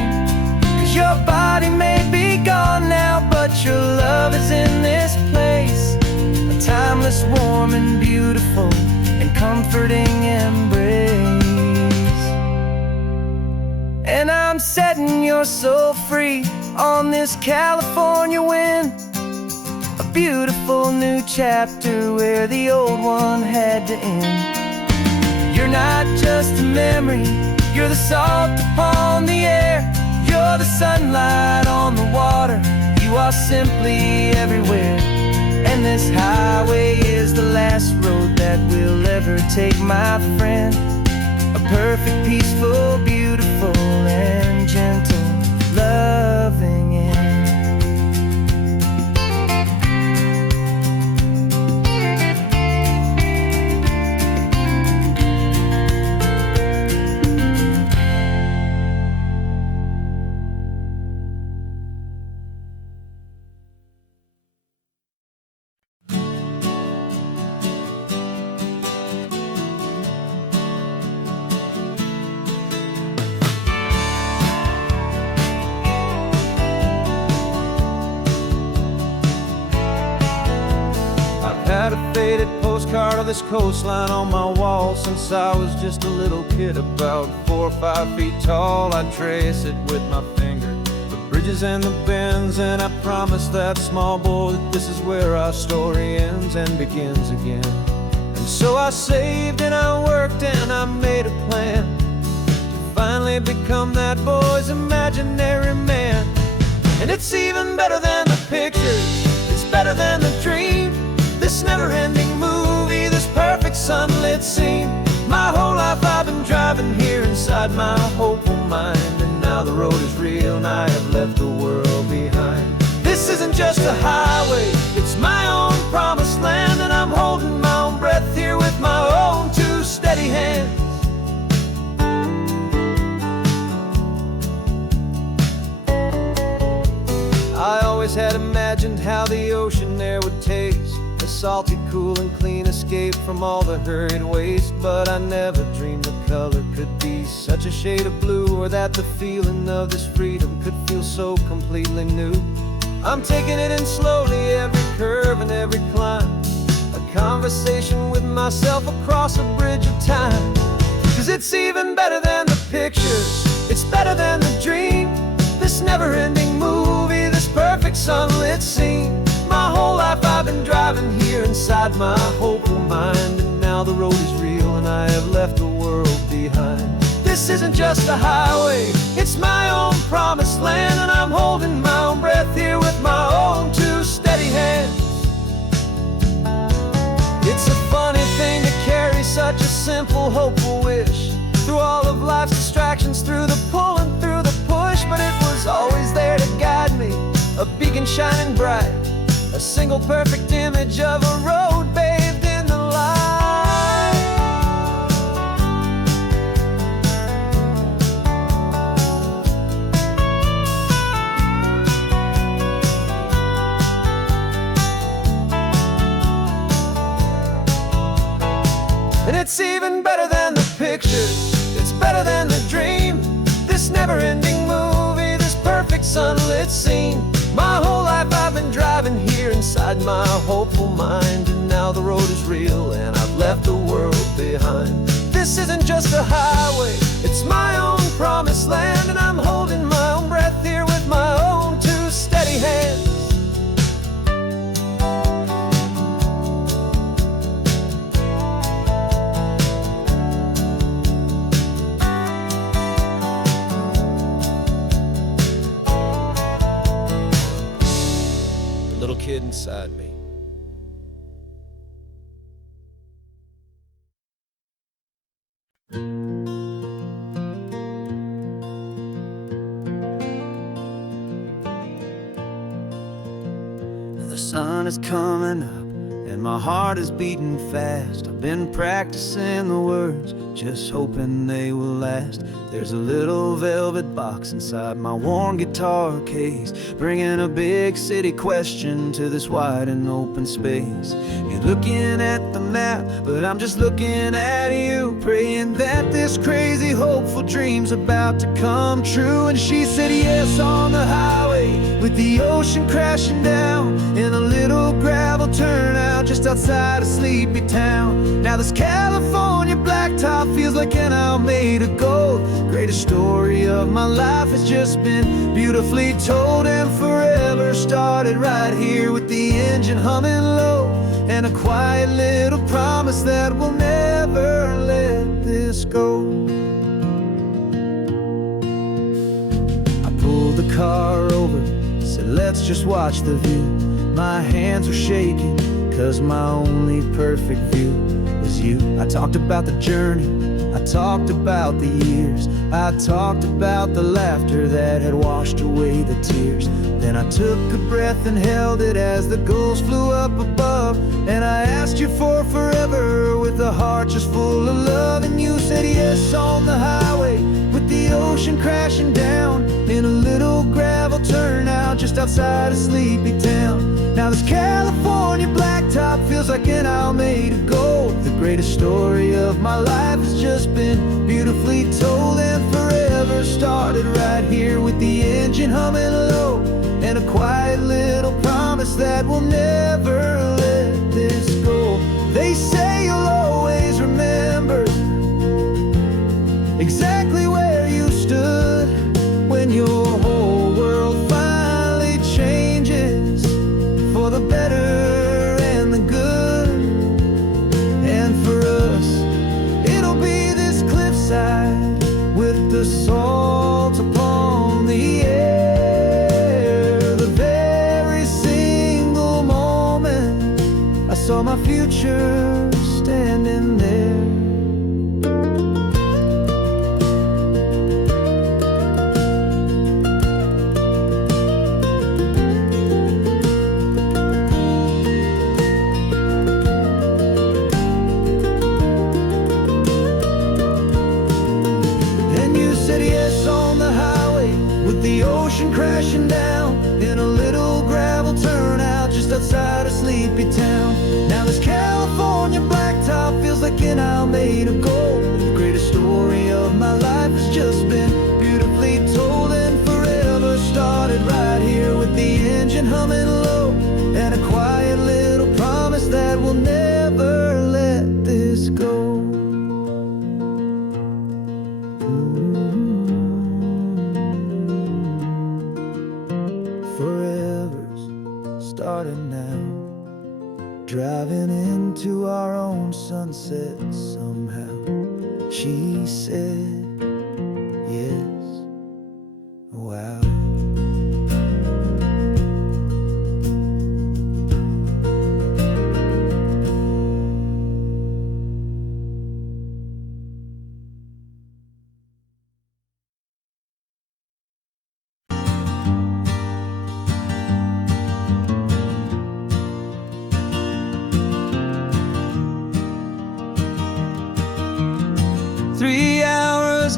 'Cause your body may be gone now, but your love is in this place, a timeless, warm, and beautiful, and comforting embrace. And I'm setting your soul free on this California wind, a beautiful new chapter where the old one had to end. You're not just a memory, you're the salt upon the air, you're the sunlight on the water, you are simply everywhere. And this highway is the last road that we'll ever take, my friend. A perfect, peaceful, beautiful, and gentle, loving end. Had a faded postcard of this coastline on my wall since I was just a little kid, about 4 or 5 feet tall. I trace it with my finger, the bridges and the bends, and I promised that small boy that this is where our story ends and begins again. And so I saved and I worked and I made a plan to finally become that boy's imaginary man. And it's even better than the pictures, it's better than the dream, this never-ending movie, this perfect sunlit scene. My whole life I've been driving here inside my hopeful mind, and now the road is real and I have left the world behind. This isn't just a highway, it's my own promised land, and I'm holding my own breath here with my own two steady hands. I always had imagined how the ocean there would taste, a salty, cool and clean escape from all the hurried waste. But I never dreamed the color could be such a shade of blue, or that the feeling of this freedom could feel so completely new. I'm taking it in slowly, every curve and every climb, a conversation with myself across a bridge of time. 'Cause it's even better than the pictures, it's better than the dream. This never-ending movie, this perfect sunlit scene. My whole life I've been driving here inside my hopeful mind, and now the road is real and I have left the world behind. This isn't just a highway, it's my own promised land, and I'm holding my own breath here with my own two steady hands. It's a funny thing to carry such a simple, hopeful wish through all of life's distractions, through the pull and through the push. But it was always there to guide me, a beacon shining bright, a single perfect image of a road bathed in the light. And it's even better than the pictures, it's better than the dream. This never-ending movie, this perfect sunlit scene. My whole life I've been driving here inside my hopeful mind, and now the road is real and I've left the world behind. This isn't just a highway, it's my own promised land, and I'm holding my own breath here with my own two steady hands. Little kid inside me. The sun is coming up and my heart is beating fast. I've been practicing the words, just hoping they will last. There's a little velvet box inside my worn guitar case, bringing a big city question to this wide and open space. You're looking at the map, but I'm just looking at you, praying that this crazy hopeful dream's about to come true. And she said yes on the highway, with the ocean crashing down, in a little gravel turnout just outside a sleepy town. Now this California blacktop feels like an hour made of gold. Greatest story of my life has just been beautifully told, and forever started right here with the engine humming low, and a quiet little promise that we'll never let this go. I pulled the car over, said let's just watch the view. My hands were shaking, 'cause my only perfect view was you. I talked about the journey, I talked about the years, I talked about the laughter that had washed away the tears. Then I took a breath and held it as the gulls flew up above, and I asked you for forever with a heart just full of love. And you said yes on the highway, with the ocean crashing down, in a little gravel turnout just outside a sleepy town. Now this California blacktop feels like an hour made of gold. The greatest story of my life has just been beautifully told, and forever started right here with the engine humming low, and a quiet little promise that we'll never let this go. They say you'll always remember exactly where you stood when your whole world finally changes for the better and the good. And for us, it'll be this cliffside with the salt upon the air. The very single moment I saw my future standing there. Crashing down in a little gravel turnout just outside a sleepy town. something I'll made of gold. The greatest story of my life has just been beautifully told, and forever started right here with the engine humming low, and a quiet little promise that we'll never let this go. Forever's starting now, driving into our own sunset somehow. She said, yes, wow.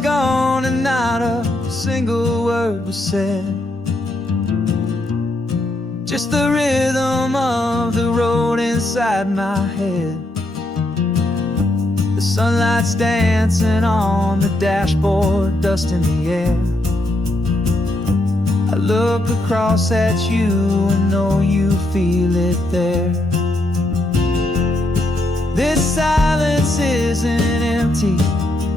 Gone and not a single word was said. Just the rhythm of the road inside my head. The sunlight's dancing on the dashboard, dust in the air. I look across at you and know you feel it there. This silence isn't empty,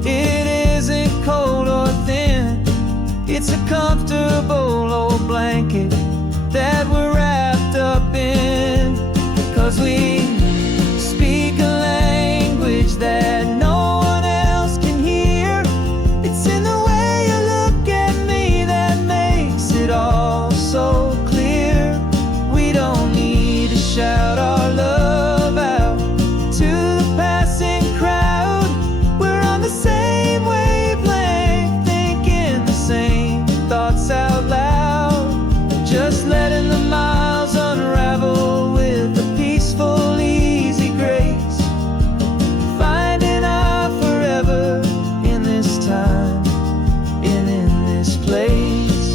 it isn't cold or thin. It's a comfortable old blanket that we're wrapped up in. 'Cause we speak a language that no one else can hear. It's in the way you look at me that makes it all so clear. We don't need to shout our love out to the passing crowd. We're on the same wavelength, thinking the same thoughts out loud. Just letting the miles unravel with a peaceful, easy grace. Finding our forever in this time and in this place.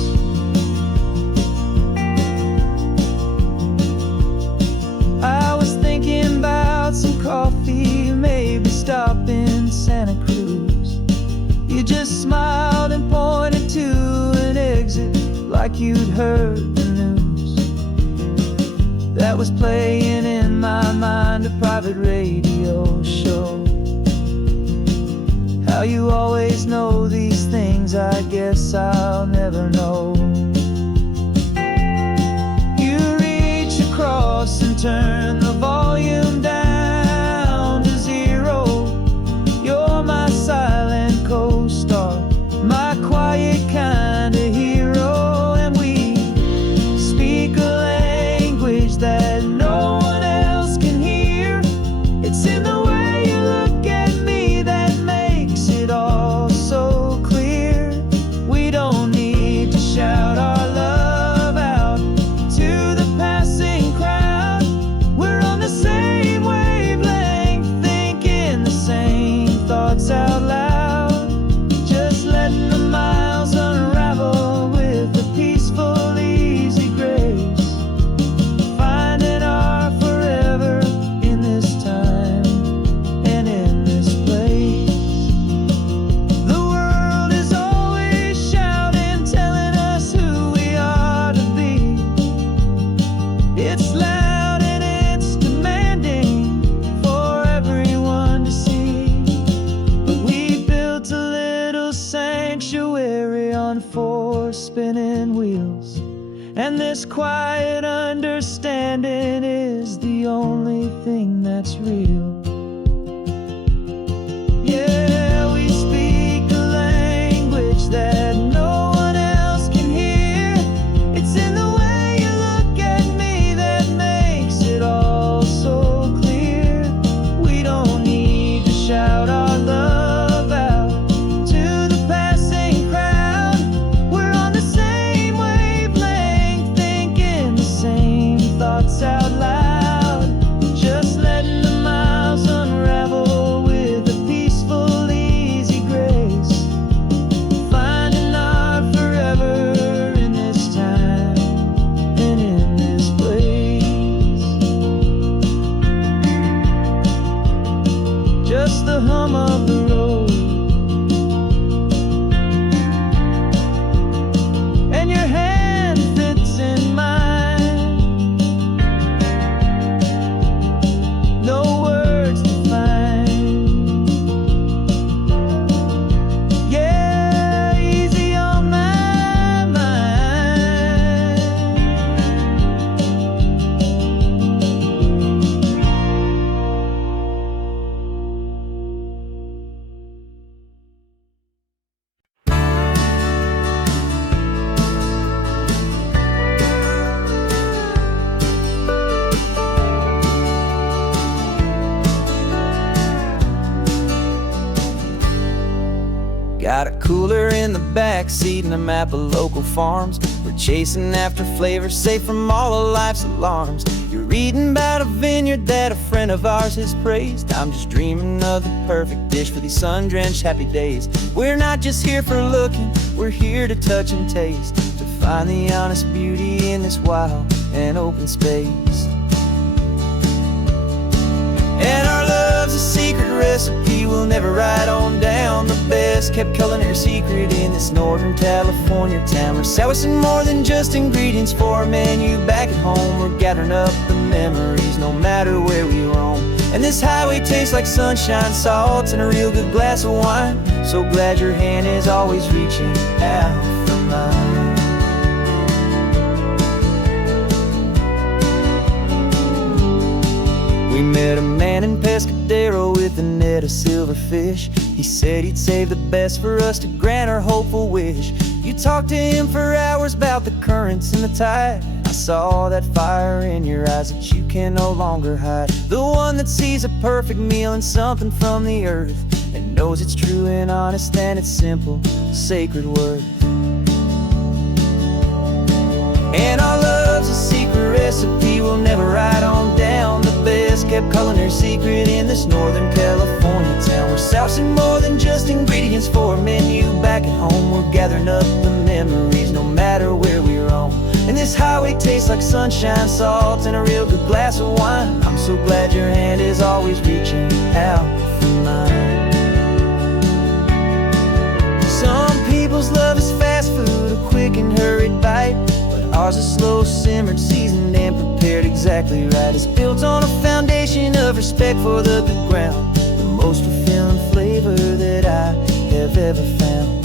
I was thinking about some coffee, maybe stop in Santa Cruz. You just smiled and pointed to an exit like you'd heard the news. That was playing in my mind, a private radio show. How you always know these things, I guess I'll never know. You reach across and turn the volume down to zero. You're my silent co-star, my quiet kind of hero. And we speak a language that no one else can hear. It's in the way you look at me that makes it all so clear. We don't need to shout our love out to the passing crowd. We're on the same wavelength, thinking the same thoughts out loud. Just letting the miles unravel with a peaceful, easy grace. Finding our forever in this time and in this place. The world is always shouting, telling us who we are to be. It's loud and it's demanding for everyone to see. But we built a little sanctuary on four spinning wheels, and this quiet understanding is the only thing that's real. Yeah, we speak a language that no one else can hear. It's in the way you look at me that makes it all so clear. We don't need to shout our love out to the passing crowd. We're on the same wavelength, thinking the same thoughts out loud. Got a cooler in the back seat and a map of local farms. We're chasing after flavors safe from all of life's alarms. You're reading about a vineyard that a friend of ours has praised. I'm just dreaming of the perfect dish for these sun-drenched happy days. We're not just here for looking, we're here to touch and taste, to find the honest beauty in this wild and open space. And our love's a secret recipe we'll never write on down. The best kept culinary secret in this Northern California town. We're selling more than just ingredients for a menu back at home. We're gathering up the memories no matter where we roam. And this highway tastes like sunshine, salt, and a real good glass of wine. So glad your hand is always reaching out for mine. We met a man in Pescadero with a net of silverfish. He said he'd save the best for us to grant our hopeful wish. You talked to him for hours about the currents and the tide. I saw that fire in your eyes that you can no longer hide. The one that sees a perfect meal in something from the earth, and knows it's true and honest and it's simple, sacred word. And our love's a secret recipe we'll never write on down. The best kept culinary secret in this Northern California town. We're sourcing more than just ingredients for a menu back at home. We're gathering up the memories no matter where we roam. And this highway tastes like sunshine, salt, and a real good glass of wine. I'm so glad your hand is always reaching out for mine. Some people's love is fast food, a quick and hurried bite. Ours is slow, simmered, seasoned, and prepared exactly right. It's built on a foundation of respect for the good ground. The most fulfilling flavor that I have ever found.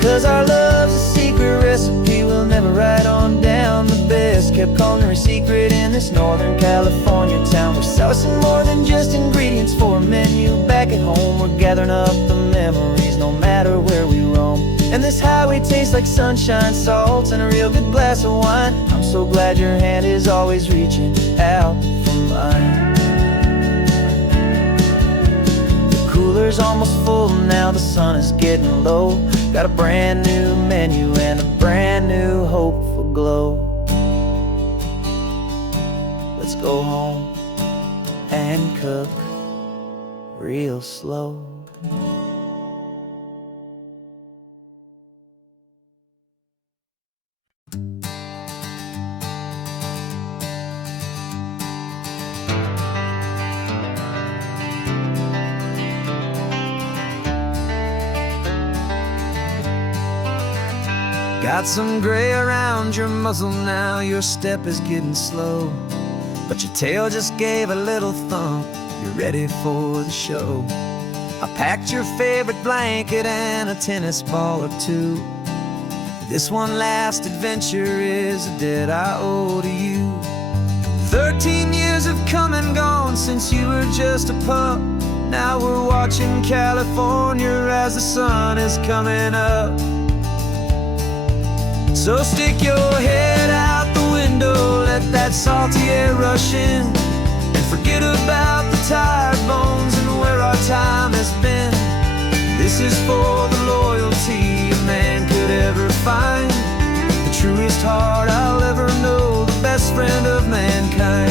'Cause our love's a secret recipe we'll never write on down. The best kept culinary secret in this Northern California town. We're sourcing more than just ingredients for a menu back at home. We're gathering up the memories no matter where we roam. And this highway tastes like sunshine, salt, and a real good glass of wine. I'm so glad your hand is always reaching out for mine. Cooler's almost full now, the sun is getting low. Got a brand new menu and a brand new hopeful glow. Let's go home and cook real slow. Got some gray around your muzzle now, your step is getting slow, but your tail just gave a little thump, you're ready for the show. I packed your favorite blanket and a tennis ball or two. This one last adventure is a debt I owe to you. 13 years have come and gone since you were just a pup. Now we're watching California as the sun is coming up. So stick your head out the window, let that salty air rush in, and forget about the tired bones and where our time has been. This is for the loyalty a man could ever find, the truest heart I'll ever know, the best friend of mankind.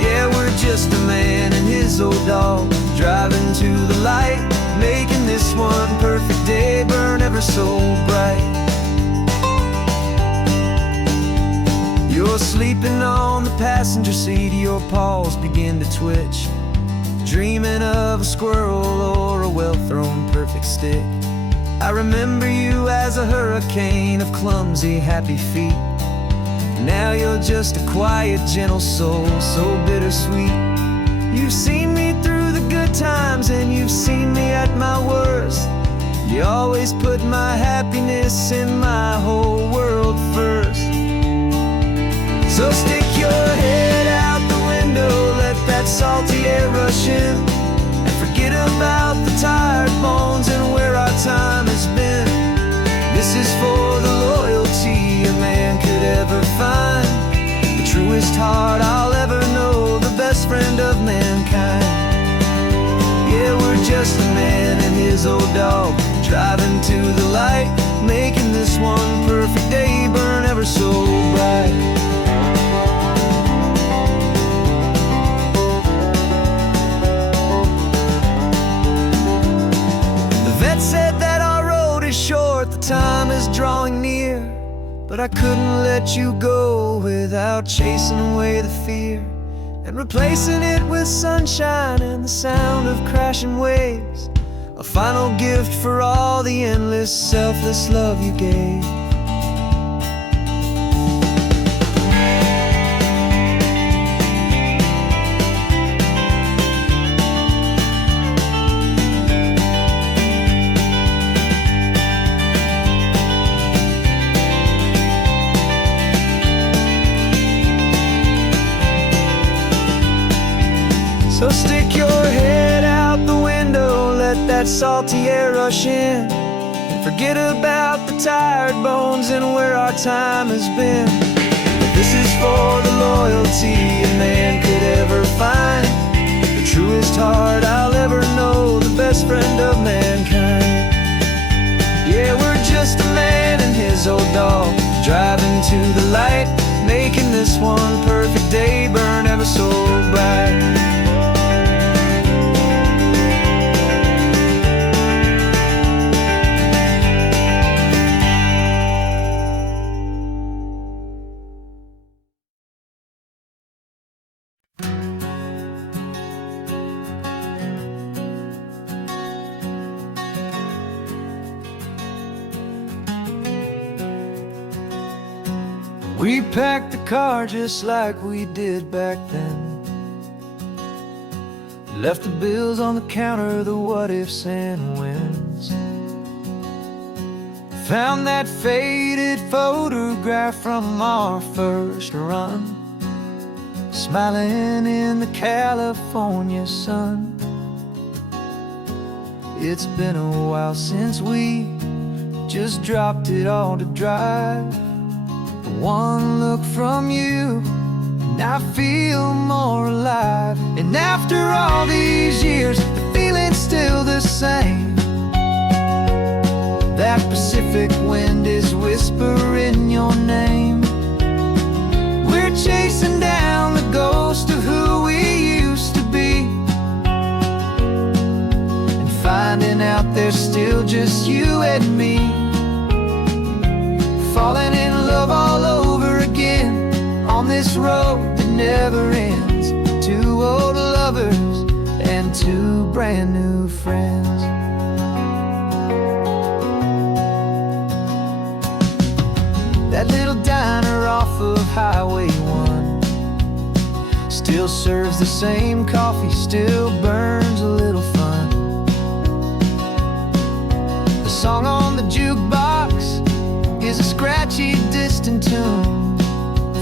Yeah, we're just a man and his old dog, driving to the light, making this one perfect day burn ever so bright. You're sleeping on the passenger seat, your paws begin to twitch, dreaming of a squirrel or a well-thrown perfect stick. I remember you as a hurricane of clumsy, happy feet. Now you're just a quiet, gentle soul, so bittersweet. You've seen me through the good times and you've seen me at my worst. You always put my happiness in my whole world first. So stick your head out the window, let that salty air rush in, and forget about the time his old dog, driving to the light, making this one perfect day burn ever so bright. The vet said that our road is short, the time is drawing near, but I couldn't let you go without chasing away the fear and replacing it with sunshine and the sound of crashing waves. A final gift for all the endless, selfless love you gave. So stick your head out the window, let that salty air rush in, and forget about the tired bones and where our time has been. This is for the loyalty a man could ever find, the truest heart I'll ever know, the best friend of mankind. Yeah, we're just a man and his old dog, driving to the light, making this one perfect day burn ever so bright. We packed the car just like we did back then, left the bills on the counter, the what ifs and whens. Found that faded photograph from our first run, smiling in the California sun. It's been a while since we just dropped it all to drive. One look from you, and I feel more alive. And after all these years, the feeling's still the same. That Pacific wind is whispering your name. We're chasing down the ghost of who we used to be, and finding out there's still just you and me. Falling in love all over again on this road that never ends. Two old lovers and two brand new friends. That little diner off of Highway 1 still serves the same coffee, still burns a little fun. The song on the jukebox is a scratchy, distant tune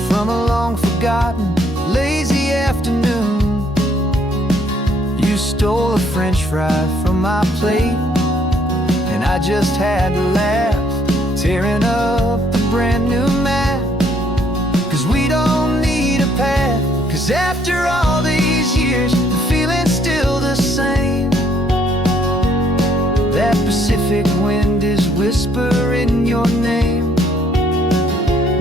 from a long-forgotten, lazy afternoon. You stole a French fry from my plate, and I just had to laugh, tearing up the brand new map. 'Cause we don't need a path, 'cause after all these years, the feeling's still the same. That Pacific wind is whispering your name.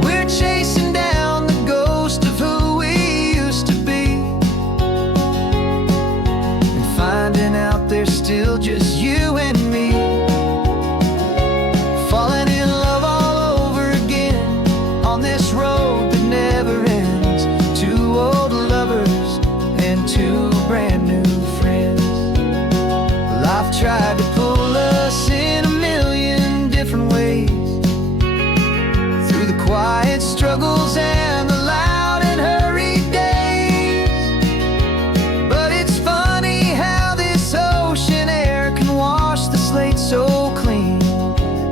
We're chasing down the ghost of who we used to be, and finding out there's still just you and me. Falling in love all over again on this road that never ends. Two old lovers and two brand new friends. Life tried to pull us in a million different ways, through the quiet struggles and the loud and hurried days. But it's funny how this ocean air can wash the slate so clean,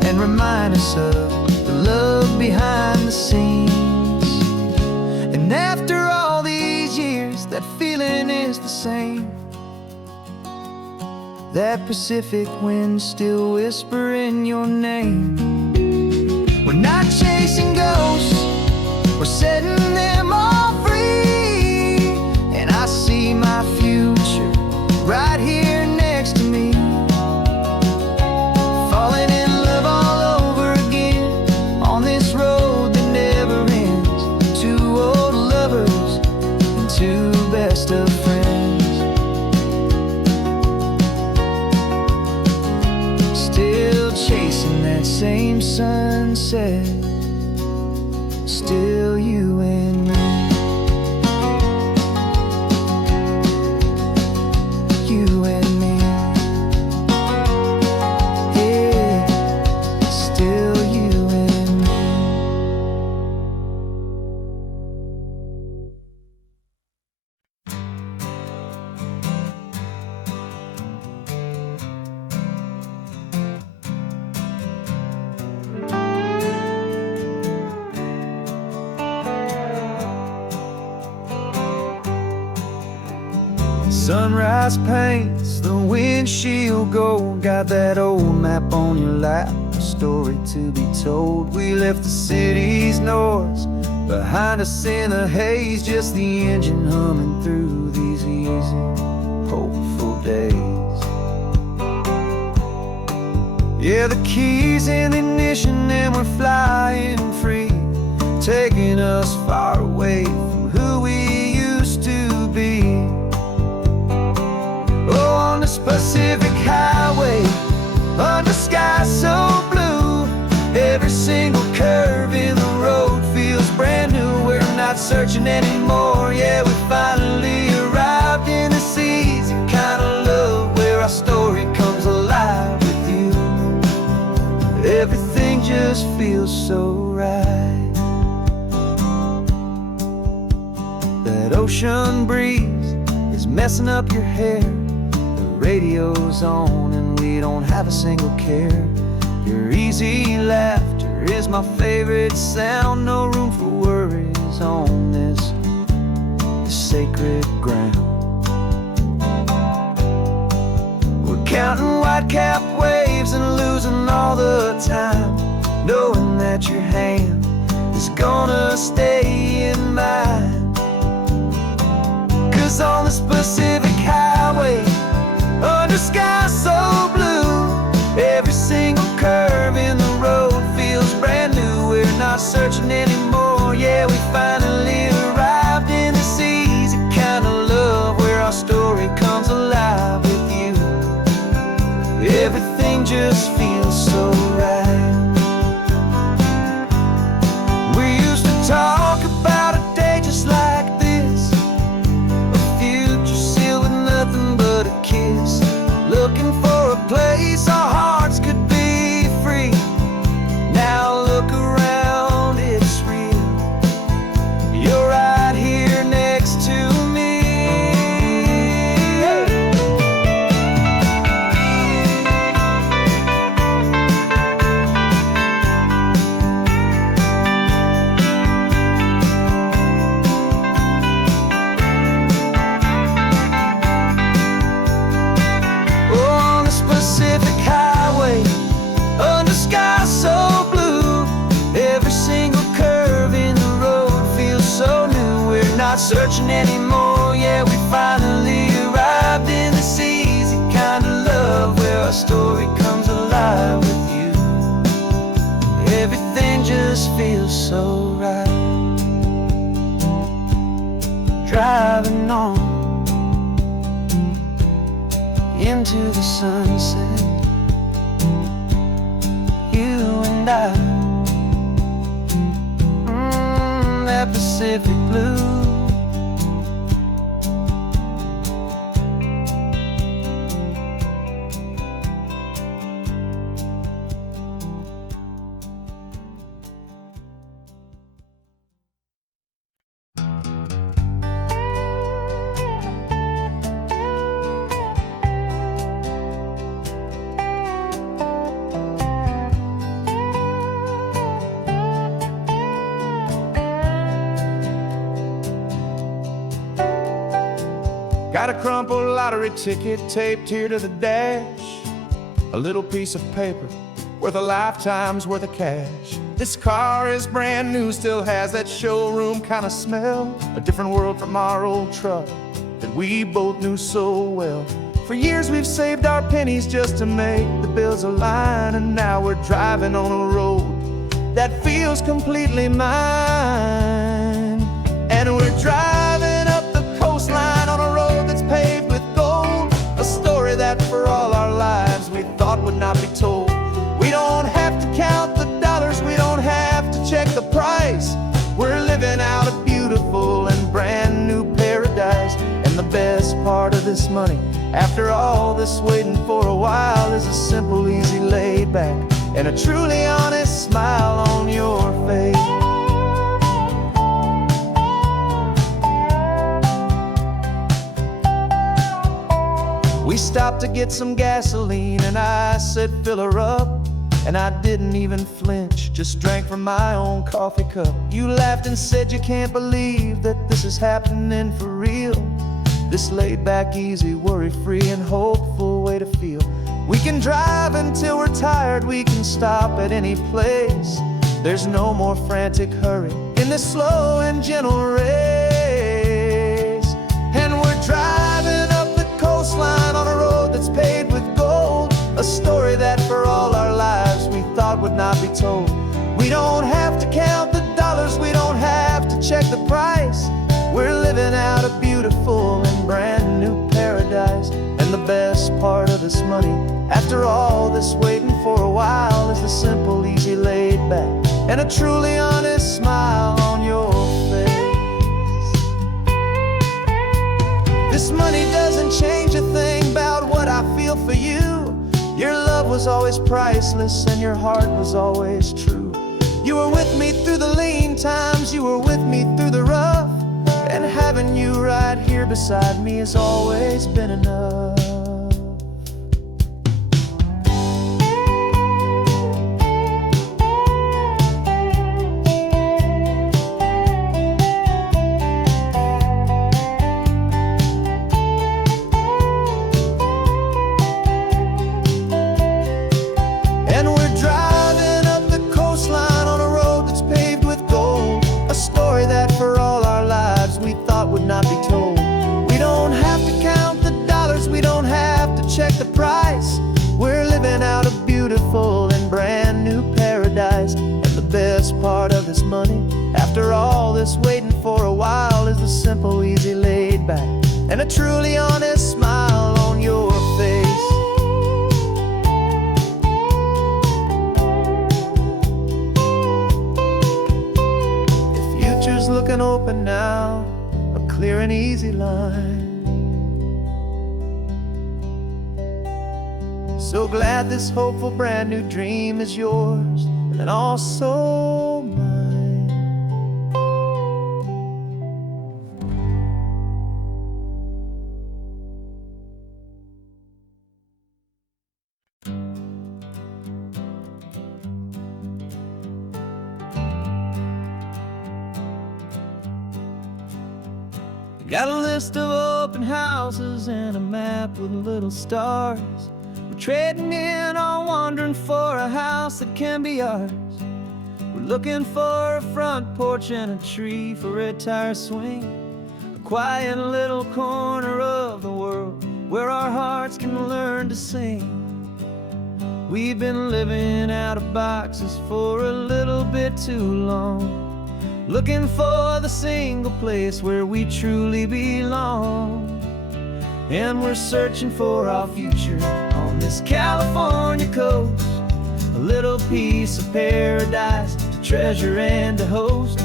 and remind us of the love behind the scenes. And after all these years, that feeling is the same. That Pacific wind still whispering your name. We're not chasing ghosts, we're setting them all free. And I see my future right here next to me. still you and me. You and me. Yeah, still you and me. Sunrise paints the windshield gold. Got that old map on your lap, a story to be told. We left the city's noise behind us in the haze, just the engine humming through these easy, hopeful days. Yeah, the keys in the ignition and we're flying free, taking us far away from who we used to be. Oh, on this Pacific highway, under sky so blue, every single curve in the road feels brand new. We're not searching anymore, yeah, we finally arrived in this easy kind of love where our story comes alive with you. Everything just feels so right. That ocean breeze is messing up your hair, radio's on and we don't have a single care. Your easy laughter is my favorite sound. No room for worries on this sacred ground. We're counting white-capped waves and losing all the time, knowing that your hand is gonna stay in mine. 'Cause on this Pacific highway, under sky so blue, every single curve in the road feels brand new. We're not searching anymore, yeah, we finally arrived in this easy kind of love where our story comes alive with you. Everything just feels so right. We used to talk about a day just like this, a future sealed with nothing but a kiss, looking for a place our hearts could be free. Now look around, it's real. You're right here next to me. Pacific highway, under sky so blue, every single curve in the road feels so new. We're not searching anymore, yeah, we finally arrived in this easy kind of love where our story comes alive with you. Everything just feels so right. Driving on into the sunset, you and I, that Pacific blue. Got a crumpled lottery ticket taped here to the dash, a little piece of paper worth a lifetime's worth of cash. This car is brand new, still has that showroom kind of smell, a different world from our old truck that we both knew so well. For years we've saved our pennies just to make the bills align, and now we're driving on a road that feels completely mine. And we're driving up the coastline on a road that's paved with gold, a story that for all our lives we thought would not be told. We don't have to count the dollars, we don't have to check the price. this money. After all this waiting for a while is a simple, easy, laid back, and a truly honest smile on your face. We stopped to get some gasoline and I said fill her up, and I didn't even flinch, just drank from my own coffee cup. You laughed and said you can't believe that this is happening for real. This laid back, easy, worry-free and hopeful way to feel. We can drive until we're tired, we can stop at any place. There's no more frantic hurry in this slow and gentle race. And we're driving up the coastline on a road that's paved with gold, a story that for all our lives we thought would not be told. We don't have to count the dollars, we don't have to check the price. We're living out a beautiful and brand new paradise. And the best part of this money, after all this waiting for a while, is the simple, easy, laid back, and a truly honest smile on your face. This money doesn't change a thing about what I feel for you. Your love was always priceless and your heart was always true. You were with me through the lean times, you were with me through the rough, and having you right here beside me has always been enough. And we're driving up the coastline on a road that's paved with gold, a story that for all our lives we thought would not be told. We don't have to count the dollars, we don't have to check the price. We're living out a beautiful and brand new paradise. And the best part of this money, after all this waiting for a while, is the simple, easy, laid back, and a truly honest smile on your face. The future's looking open now, a clear and easy line. So glad this hopeful brand new dream is yours and also mine. Got a list of open houses and a map with little stars. We're trading in or wandering for a house that can be ours. We're looking for a front porch and a tree for a tire swing, a quiet little corner of the world where our hearts can learn to sing. We've been living out of boxes for a little bit too long, looking for the single place where we truly belong. And we're searching for our future on this California coast, a little piece of paradise to treasure and to host,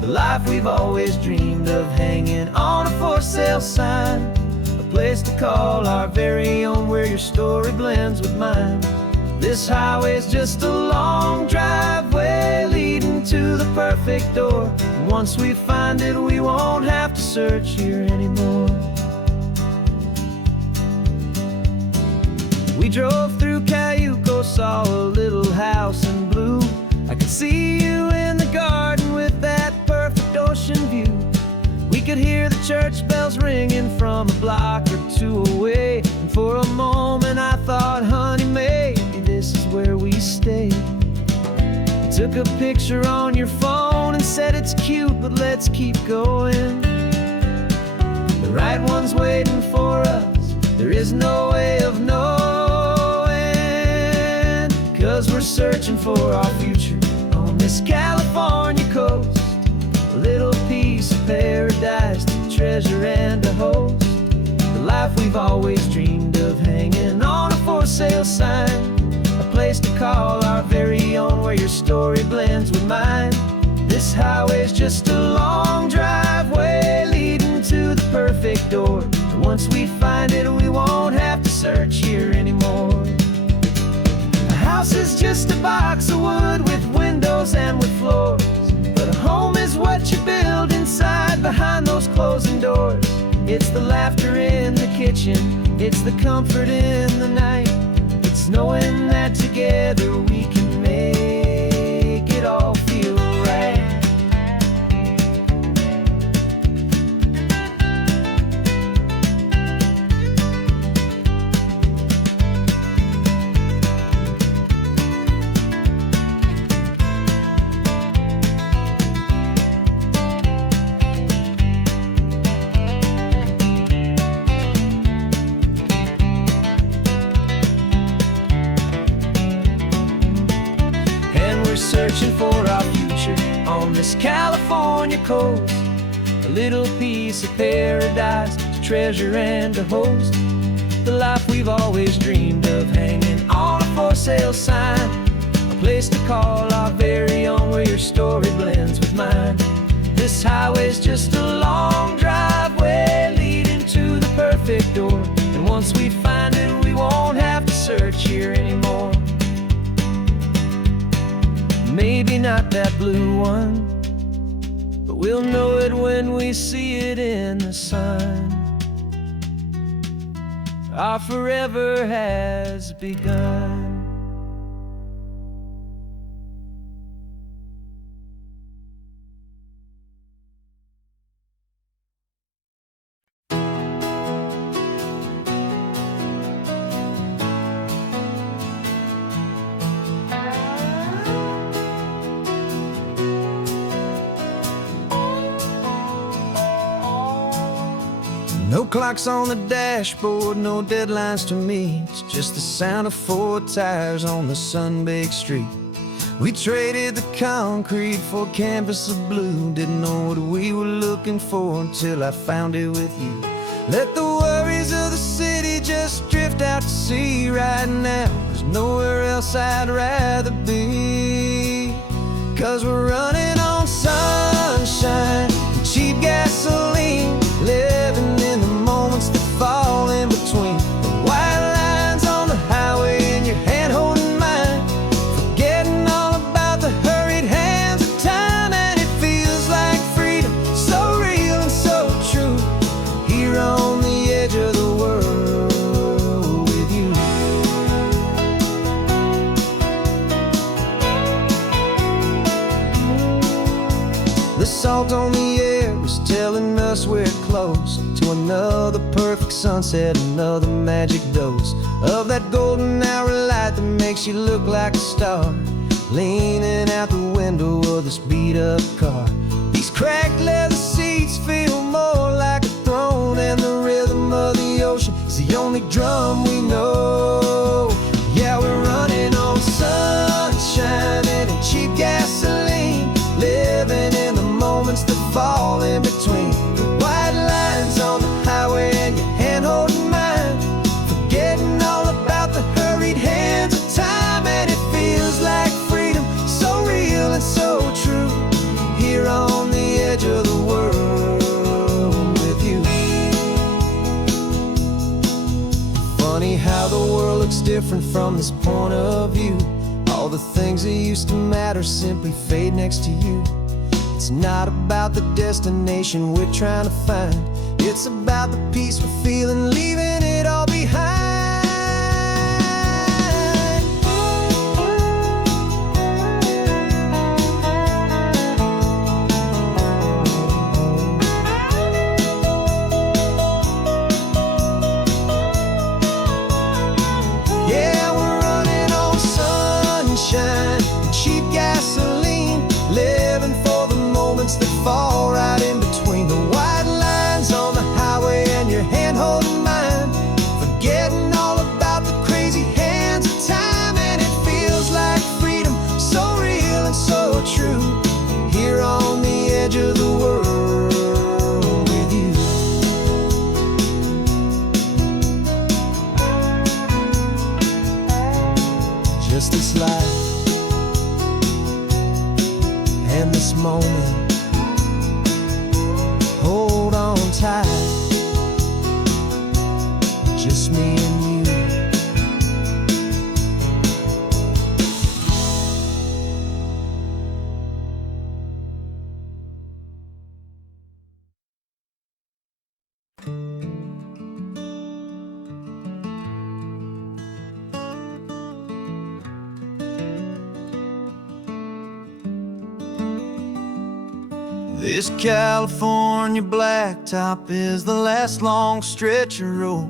the life we've always dreamed of, hanging on a for sale sign, a place to call our very own, where your story blends with mine. This highway's just a long driveway leading to the perfect door, and once we find it we won't have to search here anymore. We drove through Cayuco, saw a little house in blue. I could see you in the garden with that perfect ocean view. We could hear the church bells ringing from a block or two away, and for a moment I thought, honey, maybe this is where we stay. You took a picture on your phone and said it's cute, but let's keep going. The right one's waiting for us, there is no way of knowing, 'cause we're searching for our future on this California coast, a little piece of paradise to treasure and to host, the life we've always dreamed of, hanging on a for sale sign, a place to call our very own, where your story blends with mine. This highway's just a long driveway leading to the perfect door, and once we find just a box of wood with windows and with floors. But a home is what you build inside behind those closing doors. It's the laughter in the kitchen, it's the comfort in the night. It's knowing that together we can make it all feel right. Searching for our future on this California coast. A little piece of paradise to treasure and to host. The life we've always dreamed of, hanging on a for sale sign. A place to call our very own, where your story blends with mine. This highway's just a long driveway leading to the perfect door. And once we find it, we won't have to search here anymore. Maybe not that blue one, but we'll know it when we see it in the sun. Our forever has begun. No clocks on the dashboard, no deadlines to meet. It's just the sound of 4 tires on the sun-baked street. We traded the concrete for a canvas of blue. Didn't know what we were looking for until I found it with you. Let the worries of the city just drift out to sea right now. There's nowhere else I'd rather be. 'Cause we're running on sunshine and cheap gasoline, living in the moments that fall in between. The white lines on the highway and your hand holding mine, forgetting all about the hurried hands of time. And it feels like freedom, so real and so true, here on the edge of the world with you. The salt on the air was telling us we're close to another perfect sunset, another magic dose of that golden hour light that makes you look like a star, leaning out the window of this beat-up car. These cracked leather seats feel more like a throne, and the rhythm of the ocean is the only drum we know. Yeah, we're running on sunshine and cheap gasoline, living in the moments that fall in between. The white lines on the highway and your hand holding mine, forgetting all about the hurried hands of time. And it feels like freedom, so real and so true, here on the edge of the world with you. Funny how the world looks different from this point of view. All the things that used to matter simply fade next to you. It's not about the destination we're trying to find, it's about the peace we're feeling, leaving it all behind. Yeah, we're running on sunshine and cheap gasoline, living for the moments that fall right in between. The white lines on the highway and your hand holding mine, This California blacktop is the last long stretch of road,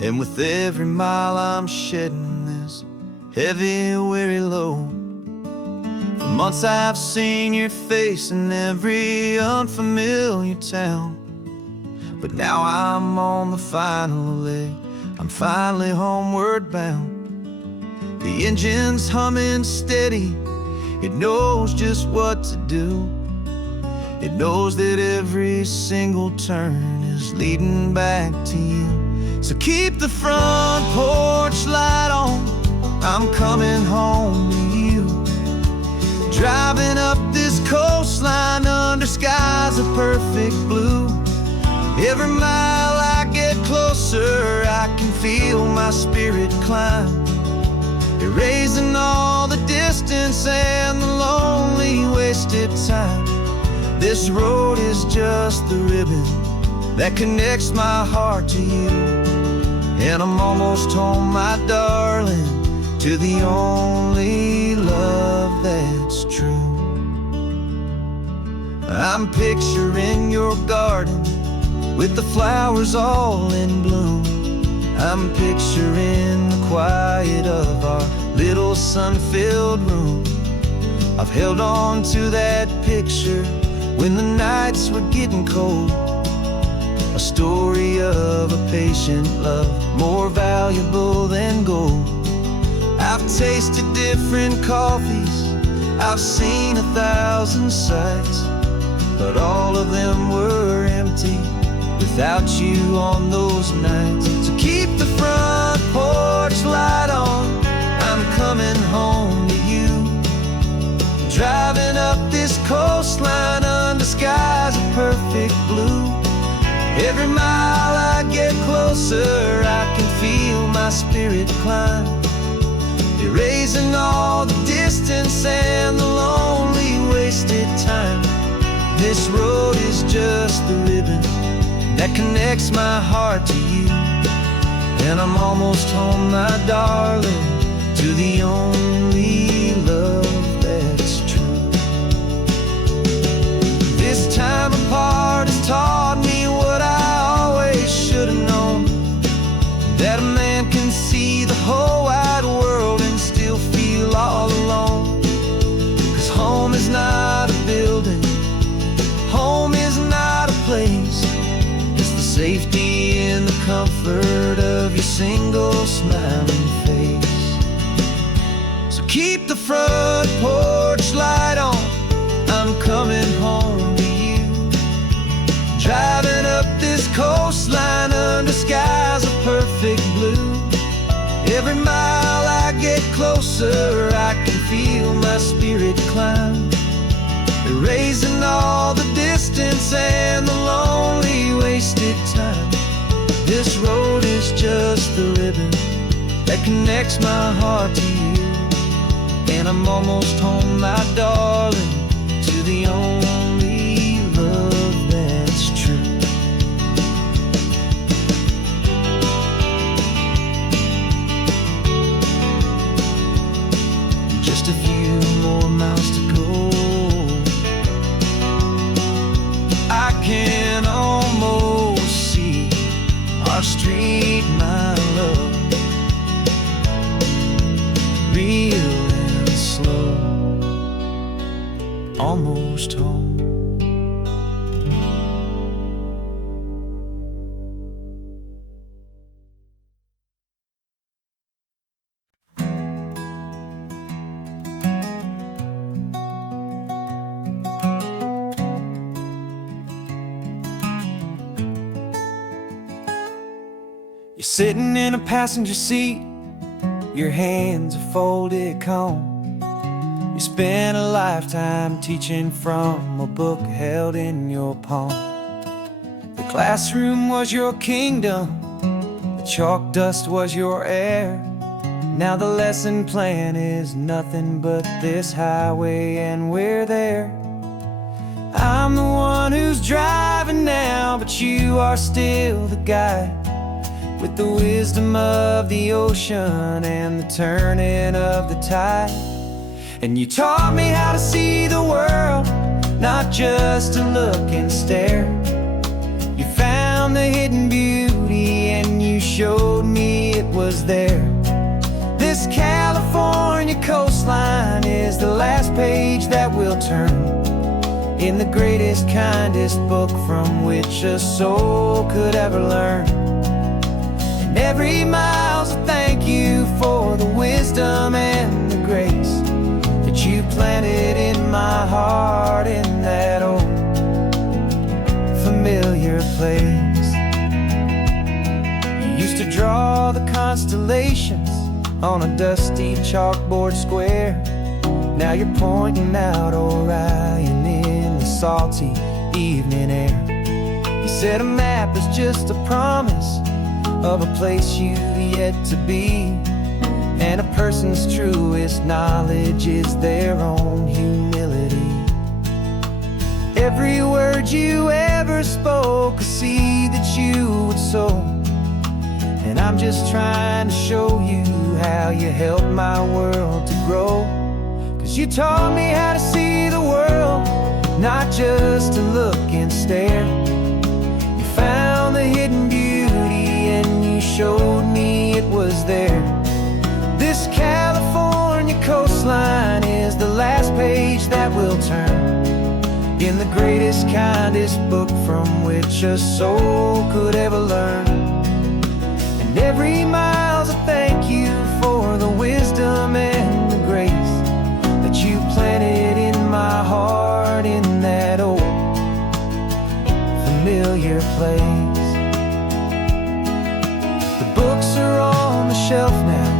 and with every mile I'm shedding this heavy, weary load. For months I've seen your face in every unfamiliar town, but now I'm on the final leg, I'm finally homeward bound. The engine's humming steady, it knows just what to do. It knows that every single turn is leading back to you. So keep the front porch light on, I'm coming home to you. Driving up this coastline under skies of perfect blue. Every mile I get closer, I can feel my spirit climb, erasing all the distance and the lonely wasted time. This road is just the ribbon that connects my heart to you, and I'm almost home, my darling, to the only love that's true. I'm picturing your garden with the flowers all in bloom. I'm picturing the quiet of our little sun-filled room. I've held on to that picture when the nights were getting cold, a story of a patient love, more valuable than gold. I've tasted different coffees, I've seen 1,000 sights, but all of them were empty without you on those nights. So keep the front porch light on, I'm coming home to you. Driving up this coastline under skies of perfect blue. Every mile I get closer, I can feel my spirit climb, erasing all the distance and the lonely wasted time. This road is just the ribbon that connects my heart to you, and I'm almost home, my darling, to the only love that's true. This time apart has taught me what I always should have known, that a man can see the whole wide world and still feel all alone. 'Cause home is not a building, home is not a place, it's the safety and the comfort of your single smiling face. So keep the front porch light on, I'm coming home to you. Driving up this coastline under skies of perfect blue. Every mile I get closer, I can feel my spirit climb, erasing all the distance and the lonely wasted time. This road is just the ribbon that connects my heart to you, and I'm almost home, my darling, to the only love that's true. Just a few more miles to go, I can almost see our street, my love, real and slow, almost home. You're sitting in a passenger seat, your hands are folded calm. You spent a lifetime teaching from a book held in your palm. The classroom was your kingdom, the chalk dust was your air. Now the lesson plan is nothing but this highway and we're there. I'm the one who's driving now, but you are still the guide, with the wisdom of the ocean and the turning of the tide. And you taught me how to see the world not just to look and stare. You found the hidden beauty and you showed me it was there. This California coastline is the last page that we'll turn in the greatest, kindest book from which a soul could ever learn. And every mile's a thank you for the wisdom and the grace that you planted in my heart in that old familiar place. You used to draw the constellations on a dusty chalkboard square. Now you're pointing out Orion in the salty evening air. You said a map is just a promise of a place you've yet to be, and a person's truest knowledge is their own humility. Every word you ever spoke, a seed that you would sow, and I'm just trying to show you how you helped my world to grow. 'Cause you taught me how to see the world, not just to look and stare. You found the hidden beauty and you showed me it was there. This California coastline is the last page that we'll turn in the greatest, kindest book from which a soul could ever learn. And every mile's a thank you for the wisdom and the grace that you planted in my heart in that old familiar place. The books are on the shelf now,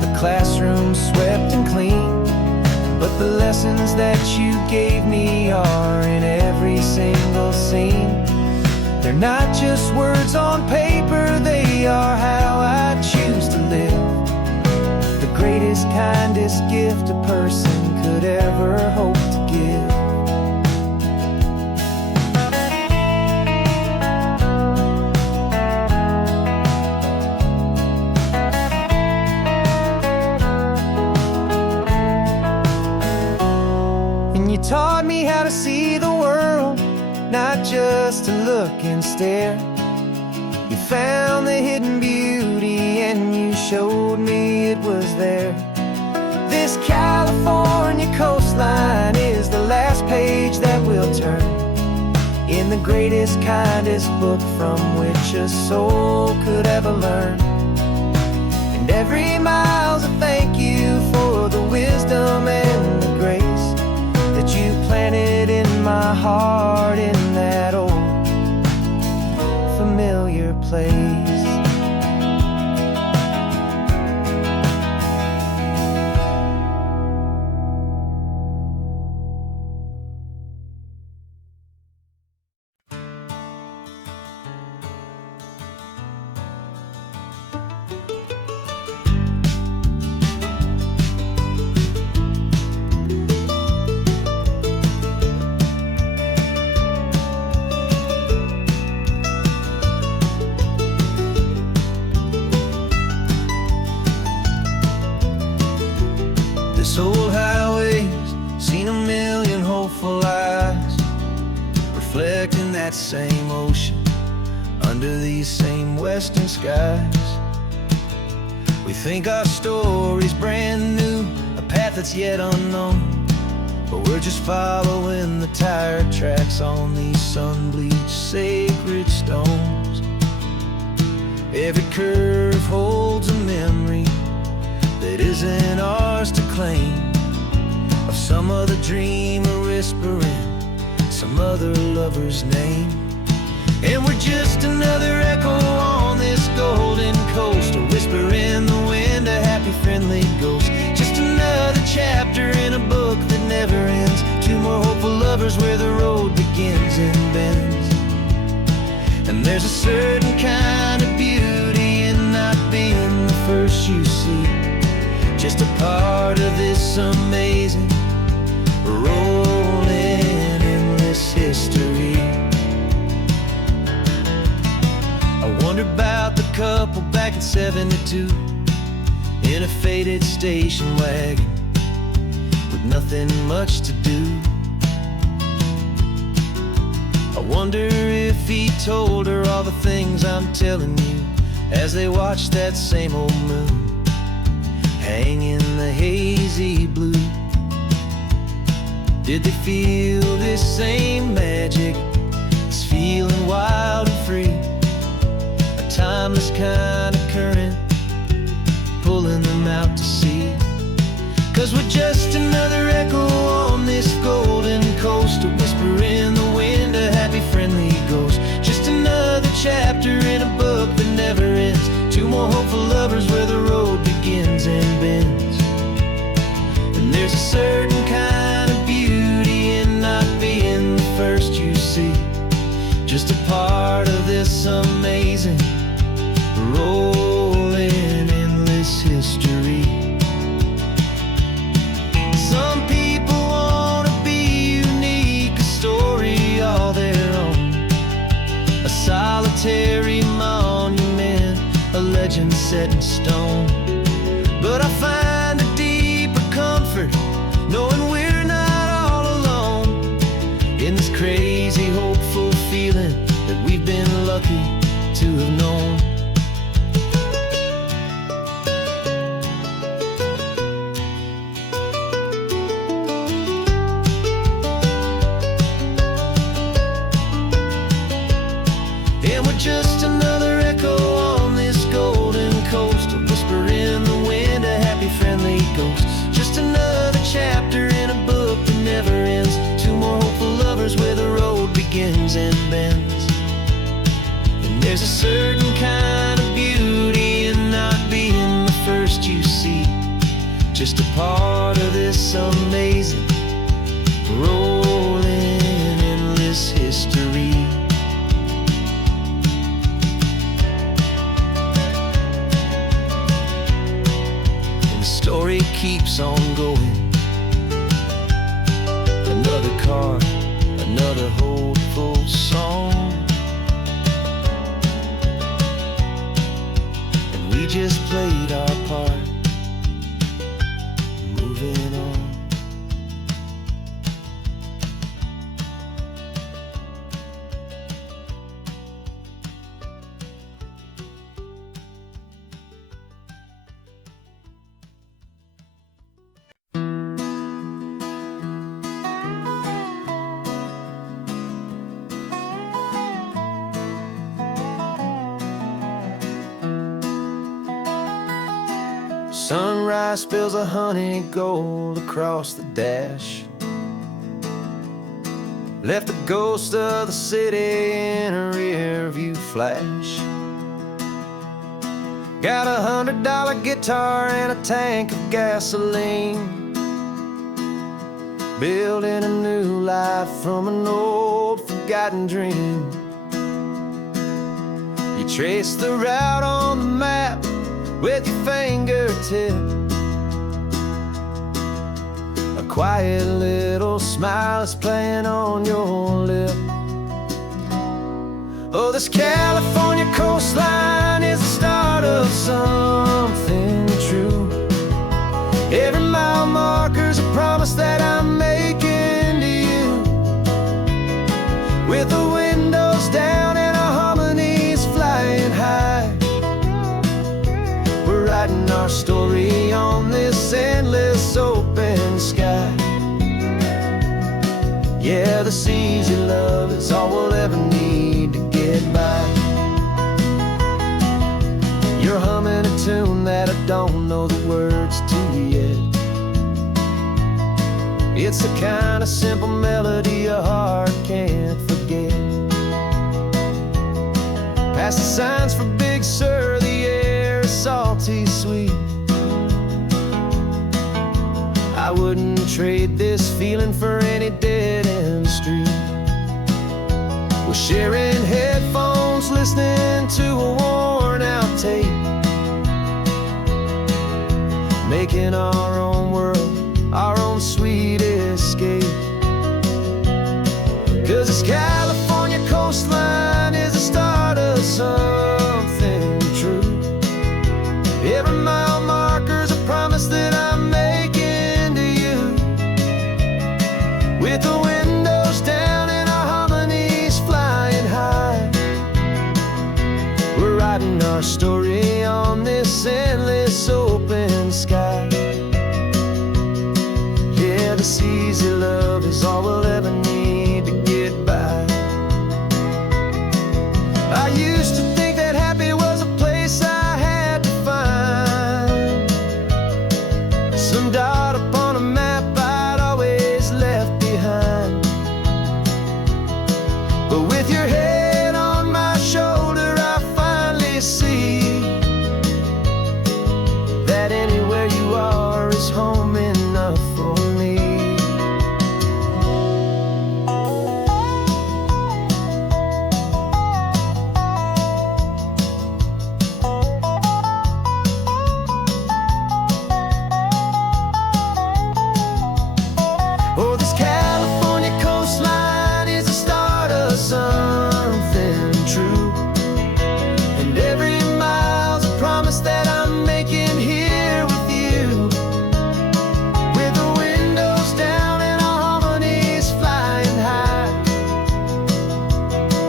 the classroom swept and clean, but the lessons that you gave me are in every single scene. They're not just words on paper, they are how I choose to live. The greatest, kindest gift a person could ever hope to give. And you taught me how to see the world, not just to look and stare. You found the hidden beauty and you showed me it was there. This California coastline is the last page that we'll turn in the greatest, kindest book from which a soul could ever learn. And every mile's a thank you for the wisdom and the grace that you planted in my heart in that old familiar place. This old highway's seen a million hopeful eyes, reflecting that same ocean under these same western skies. We think our story's brand new, a path that's yet unknown, but we're just following the tire tracks on these sun-bleached sacred stones. Every curve holds a memory that isn't ours to claim, of some other dreamer whispering some other lover's name. And we're just another echo on this golden coast, a whisper in the wind, a happy friendly ghost. Just another chapter in a book that never ends, two more hopeful lovers where the road begins and bends. And there's a certain kind of beauty in not being the first you see, just a part of this amazing, rolling, endless history. I wonder about the couple back in '72 in a faded station wagon with nothing much to do. I wonder if he told her all the things I'm telling you, as they watched that same old moon hang in the hazy blue. Did they feel this same magic, this feeling wild and free, a timeless kind of current pulling them out to sea? 'Cause we're just another echo on this golden coast, a whisper in the wind, a happy friendly ghost. Just another chapter in a book that never ends, two more hopeful lovers where the road begins and bends. And there's a certain kind of beauty in not being the first you see, just a part of this amazing rolling endless history. Some people wanna be unique, a story all their own, a solitary monument, a legend set in stone. But I find a deeper comfort knowing we're not all alone in this crazy, hopeful feeling that we've been lucky to have known. And we're just another echo on this golden coast, a whisper in the wind, a happy friendly ghost. Just another chapter in a book that never ends, two more hopeful lovers where the road begins and bends. And there's a certain kind of beauty in not being the first you see, just a part of this amazing rolling endless history. Story keeps on going. Another card, another hopeful song, and we just played our part, moving on. Sunrise spills a honey gold across the dash, left the ghost of the city in a rear view flash. Got a $100 guitar and a tank of gasoline, building a new life from an old forgotten dream. You trace the route on the map with your fingertip, a quiet little smile is playing on your lip. Oh, this California coastline is the start of something true. Every mile marker's a promise that I'm making to you, with the windows down and our harmonies flying high. Writing our story on this endless open sky. Yeah, this easy love is all we'll ever need to get by. You're humming a tune that I don't know the words to yet. It's the kind of simple melody a heart can't forget. Past the signs for Big Sur, the air is salty sweet. I wouldn't trade this feeling for any dead-end street. We're sharing headphones, listening to a worn-out tape, making our own world, our own sweet escape. 'Cause this California coastline is the start of something true. Every mile marker's a promise that I'm making to you, with the windows down and our harmonies fly. our story on this endless open sky. Yeah, this easy love is all we'll ever need to get by. I used to think that happy was a place I had to find, some dot upon a map I'd always left behind. But with your head on my shoulder, I finally see that anywhere you are is home enough for me. Oh, this California coastline is the start of something true, and every mile's a promise that I'm making here with you. With the windows down and our harmonies flying high,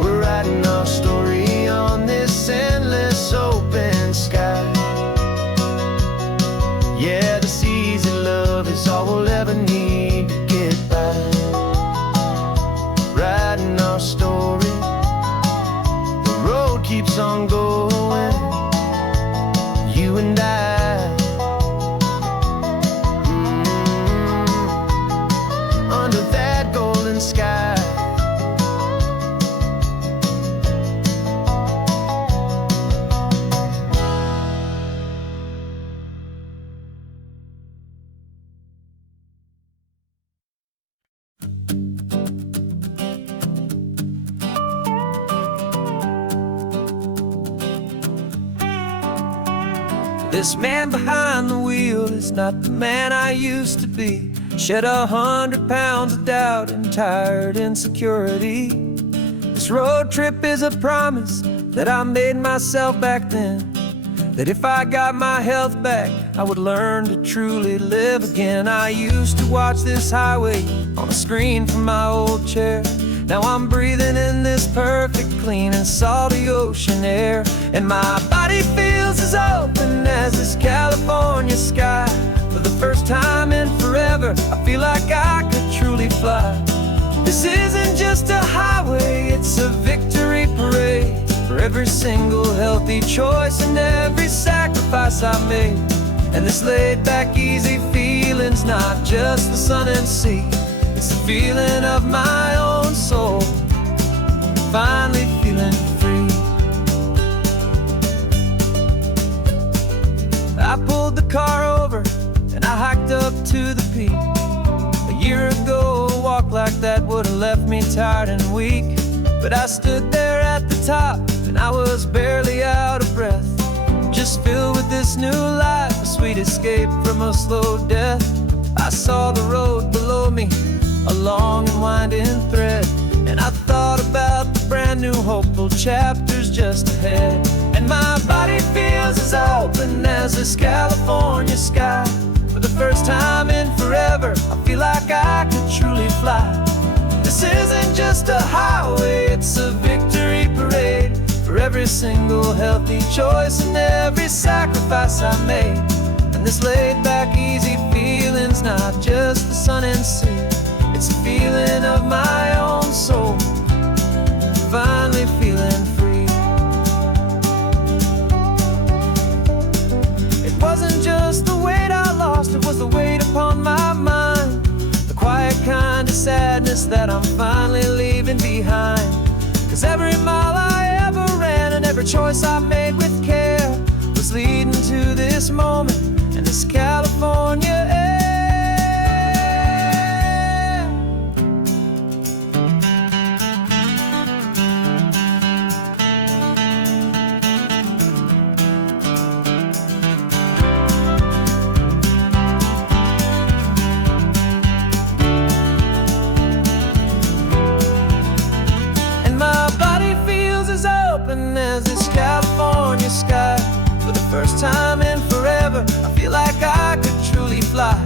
we're writing our story on this endless open sky. Yeah, this easy love is all we'll ever need to get by. Writing our story, the road keeps on going, you and I. Under that golden sky. This man behind the wheel is not the man I used to be. Shed 100 pounds of doubt and tired insecurity. This road trip is a promise that I made myself back then, that if I got my health back, I would learn to truly live again. I used to watch this highway on a screen from my old chair. Now I'm breathing in this perfect, clean and salty ocean air, and my body feels as open as this California sky. For the first time in forever, I feel like I could truly fly. This isn't just a highway, it's a victory parade for every single healthy choice and every sacrifice I made. And this laid back, easy feeling's not just the sun and sea, it's the feeling of my own soul, finally feeling free. I pulled the car over and I hiked up to the peak. A year ago, a walk like that would have left me tired and weak. But I stood there at the top and I was barely out of breath, just filled with this new life, a sweet escape from a slow death. I saw the road below me, a long and winding thread, and I thought about the brand new hopeful chapters just ahead. And my body feels as open as this California sky. For the first time in forever, I feel like I could truly fly. This isn't just a highway, it's a victory parade for every single healthy choice and every sacrifice I made. And this laid back, easy feeling's not just the sun and sea, it's a feeling of my own soul, finally feeling free. It wasn't just the weight I lost, it was the weight upon my mind, the quiet kind of sadness that I'm finally leaving behind. 'Cause every mile I ever ran and every choice I made with care was leading to this moment and this California air. As this California sky. For the first time in forever, I feel like I could truly fly.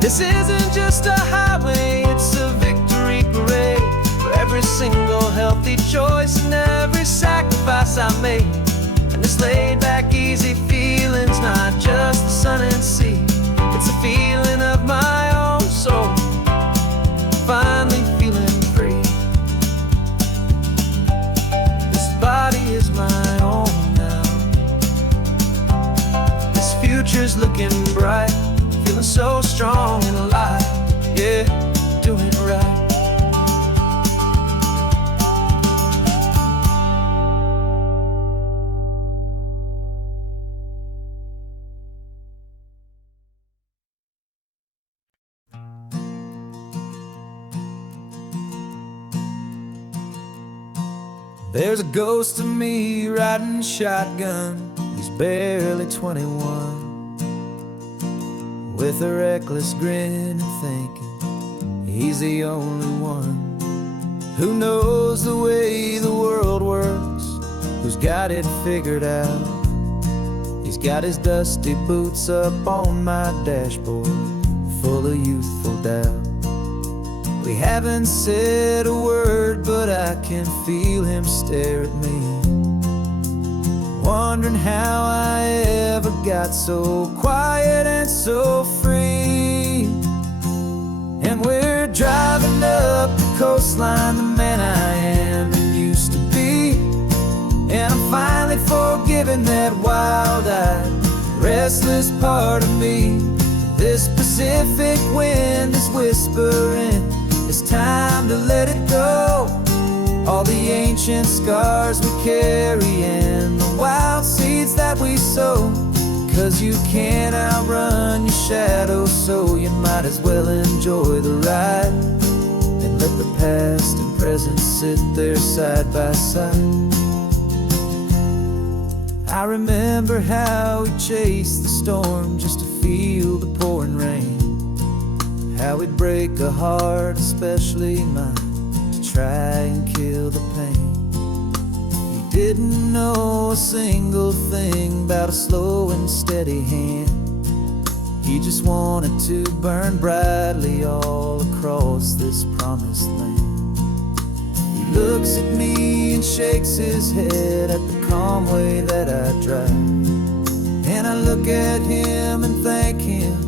This isn't just a highway, it's a victory parade for every single healthy choice and every sacrifice I made. And this laid future's looking bright. Feeling so strong and alive, yeah, doing it right. There's a ghost of me riding shotgun. He's barely 21, with a reckless grin and thinking he's the only one who knows the way the world works, who's got it figured out. He's got his dusty boots up on my dashboard, full of youthful doubt. We haven't said a word, but I can feel him stare at me, wondering how I ever got so quiet and so free. And we're driving up the coastline, the man I am and used to be. And I'm finally forgiving that wild-eyed, restless part of me. This Pacific wind is whispering, it's time to let it go. All the ancient scars we carry and the wild seeds that we sow. 'Cause you can't outrun your shadow, so you might as well enjoy the ride and let the past and present sit there side by side. I remember how we chased the storm just to feel the pouring rain, how we'd break a heart, especially mine, to try and kill the pain. He didn't know a single thing about a slow and steady hand. He just wanted to burn brightly all across this promised land. He looks at me and shakes his head at the calm way that I drive, and I look at him and thank him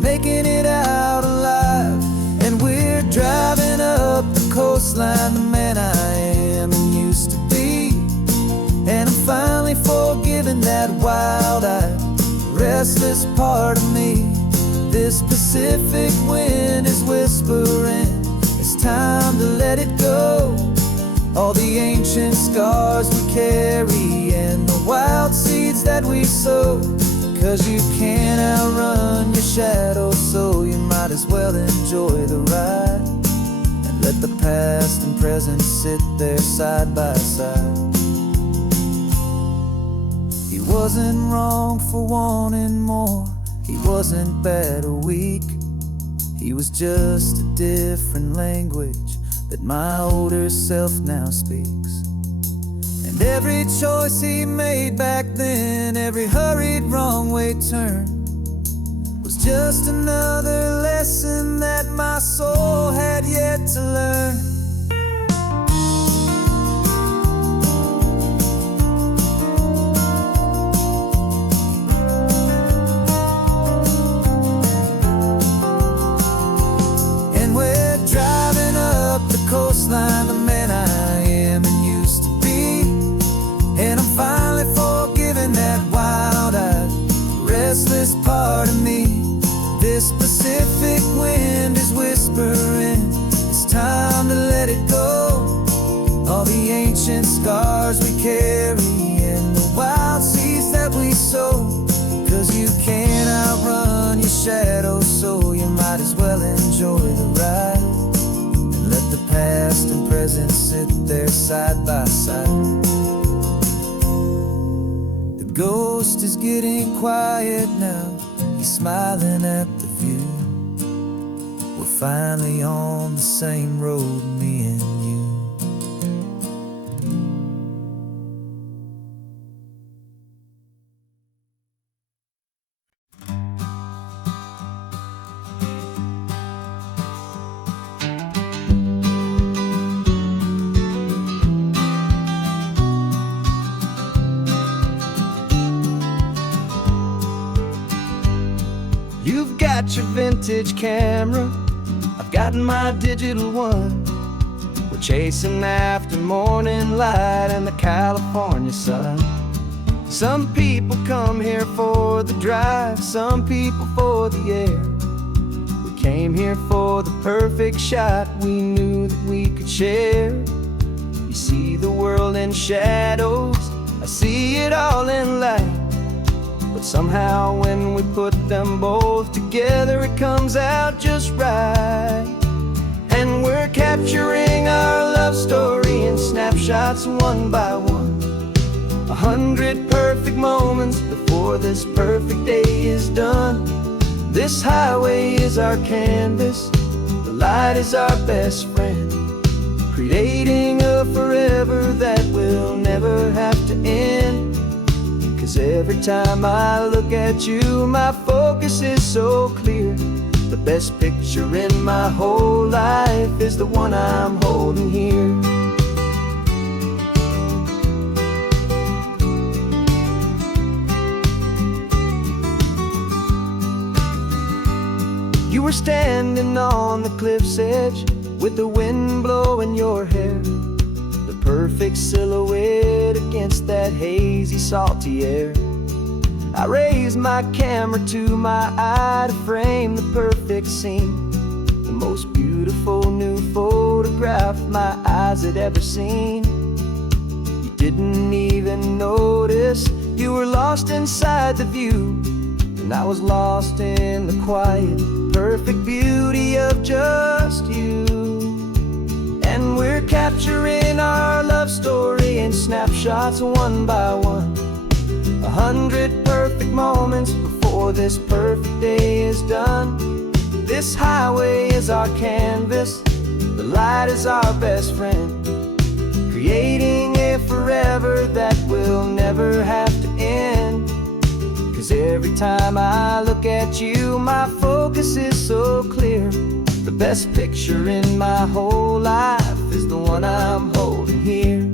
making it out alive. And we're driving up the coastline, the man I am and used to be. And I'm finally forgiving that wild-eyed, restless part of me. This Pacific wind is whispering, it's time to let it go. All the ancient scars we carry and the wild seeds that we sow. 'Cause you can't outrun your shadow, so you might as well enjoy the ride and let the past and present sit there side by side. He wasn't wrong for wanting more, he wasn't bad or weak. He was just a different language that my older self now speaks. And every choice he made back then, every hurried wrong way turn, was just another lesson that my soul had yet to learn. And we're driving up the coastline, the man I am and used to be. And I'm finally forgiving that wild-eyed, restless part of me. This Pacific wind is whispering, it's time to let it go. All the ancient scars we carry and the wild seeds that we sow. 'Cause you can't outrun your shadow, so you might as well enjoy the ride and let the past and present sit there side by side. The ghost is getting quiet now, he's smiling at the view. We're finally on the same road, me and you. You've got your vintage camera, I've got my digital one. We're chasing after morning light and the California sun. Some people come here for the drive, some people for the air. We came here for the perfect shot we knew that we could share. You see the world in shadows, I see it all in light. But somehow when we put them both together, it comes out just right. And we're capturing our love story in snapshots one by one. 100 perfect moments before this perfect day is done. This highway is our canvas, the light is our best friend, creating a forever that will never have to end. 'Cause every time I look at you, my focus is so clear. The best picture in my whole life is the one I'm holding here. You were standing on the cliff's edge with the wind blowing your hair, the perfect silhouette against that hazy, salty air. I raised my camera to my eye to frame the perfect scene, the most beautiful new photograph my eyes had ever seen. You didn't even notice you were lost inside the view, and I was lost in the quiet, perfect beauty of just you. And we're capturing our love story in snapshots one by one. 100 perfect moments before this perfect day is done. This highway is our canvas, the light is our best friend, creating a forever that will never have to end. 'Cause every time I look at you, my focus is so clear. The best picture in my whole life is the one I'm holding here.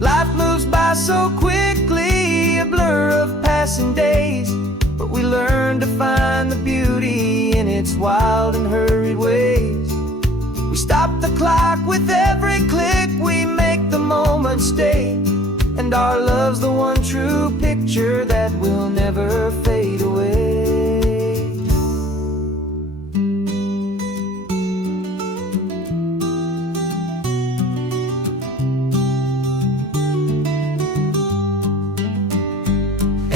Life moves by so quickly, a blur of passing days, but we learn to find the beauty in its wild and hurried ways. We stop the clock with every click, we make the moment stay, and our love's the one true picture that will never fade away.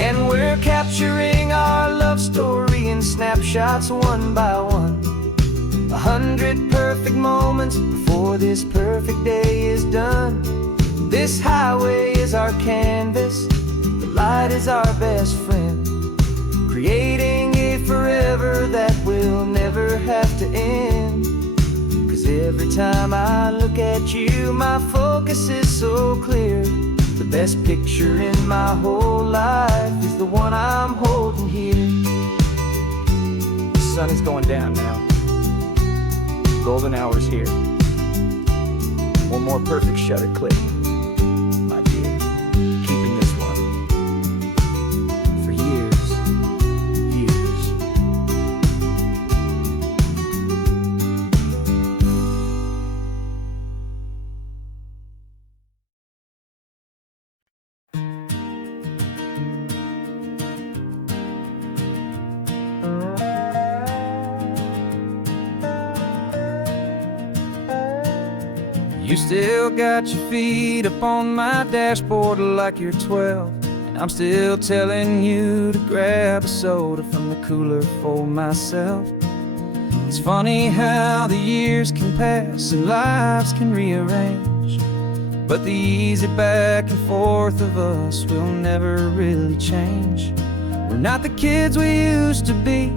And we're capturing our love story in snapshots one by one. 100 perfect moments before this perfect day is done. This highway is our canvas, the light is our best friend, creating a forever that will never have to end. 'Cause every time I look at you, my focus is so clear. The best picture in my whole life is the one I'm holding here. The sun is going down now. Golden hour's here. One more perfect shutter click, my dear. Keeping this one for years, years. You still got your feet up on my dashboard like you're 12, and I'm still telling you to grab a soda from the cooler for myself. It's funny how the years can pass and lives can rearrange, but the easy back and forth of us will never really change. We're not the kids we used to be,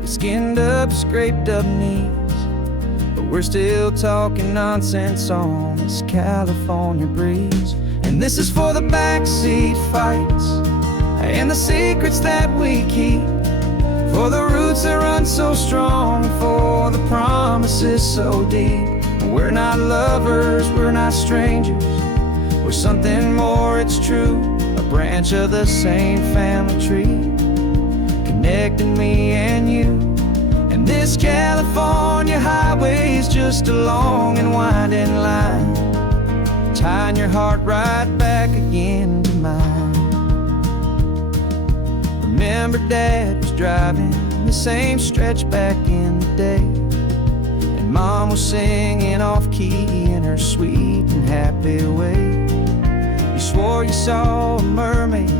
with skinned up, scraped up knees, but we're still talking nonsense on this California breeze. And this is for the backseat fights and the secrets that we keep, for the roots that run so strong, for the promises so deep. We're not lovers, we're not strangers, we're something more, it's true. A branch of the same family tree, connecting me and you. And this California highway is just a long and winding line, tying your heart right back again to mine. Remember Dad was driving the same stretch back in the day, and Mom was singing off-key in her sweet and happy way. You swore you saw a mermaid,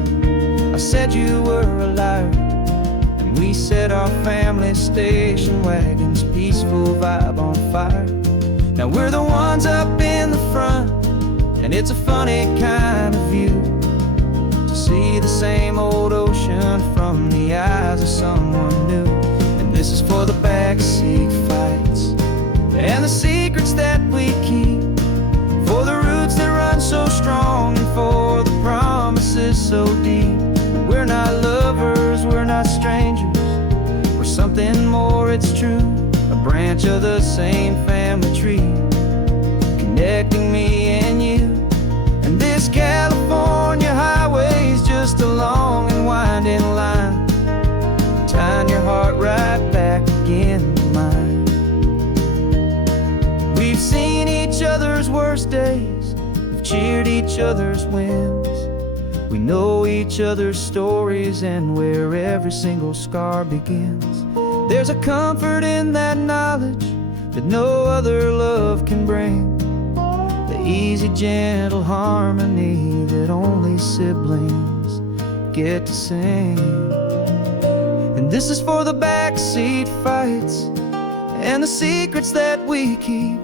I said you were a liar, and we set our family station wagon's peaceful vibe on fire. Now we're the ones up in the front, and it's a funny kind of view to see the same old ocean from the eyes of someone new. And this is for the backseat fights and the secrets that we keep, for the roots that run so strong and for the promises so deep. We're not lovers, we're not strangers, we're something more, it's true. A branch of the same family tree, connecting me and you. And this California highway's just a long and winding line, tying your heart right back again to mine. We've seen each other's worst days, we've cheered each other's wins. We know each other's stories and where every single scar begins. There's a comfort in that knowledge that no other love can bring, the easy, gentle harmony that only siblings get to sing. And this is for the backseat fights and the secrets that we keep,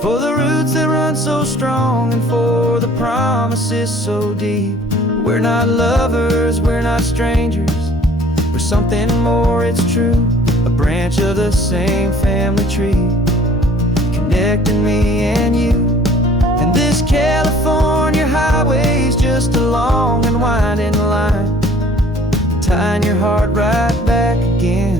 for the roots that run so strong and for the promises so deep. We're not lovers, we're not strangers, we're something more, it's true. A branch of the same family tree, connecting me and you. And this California highway's just a long and winding line, tying your heart right back again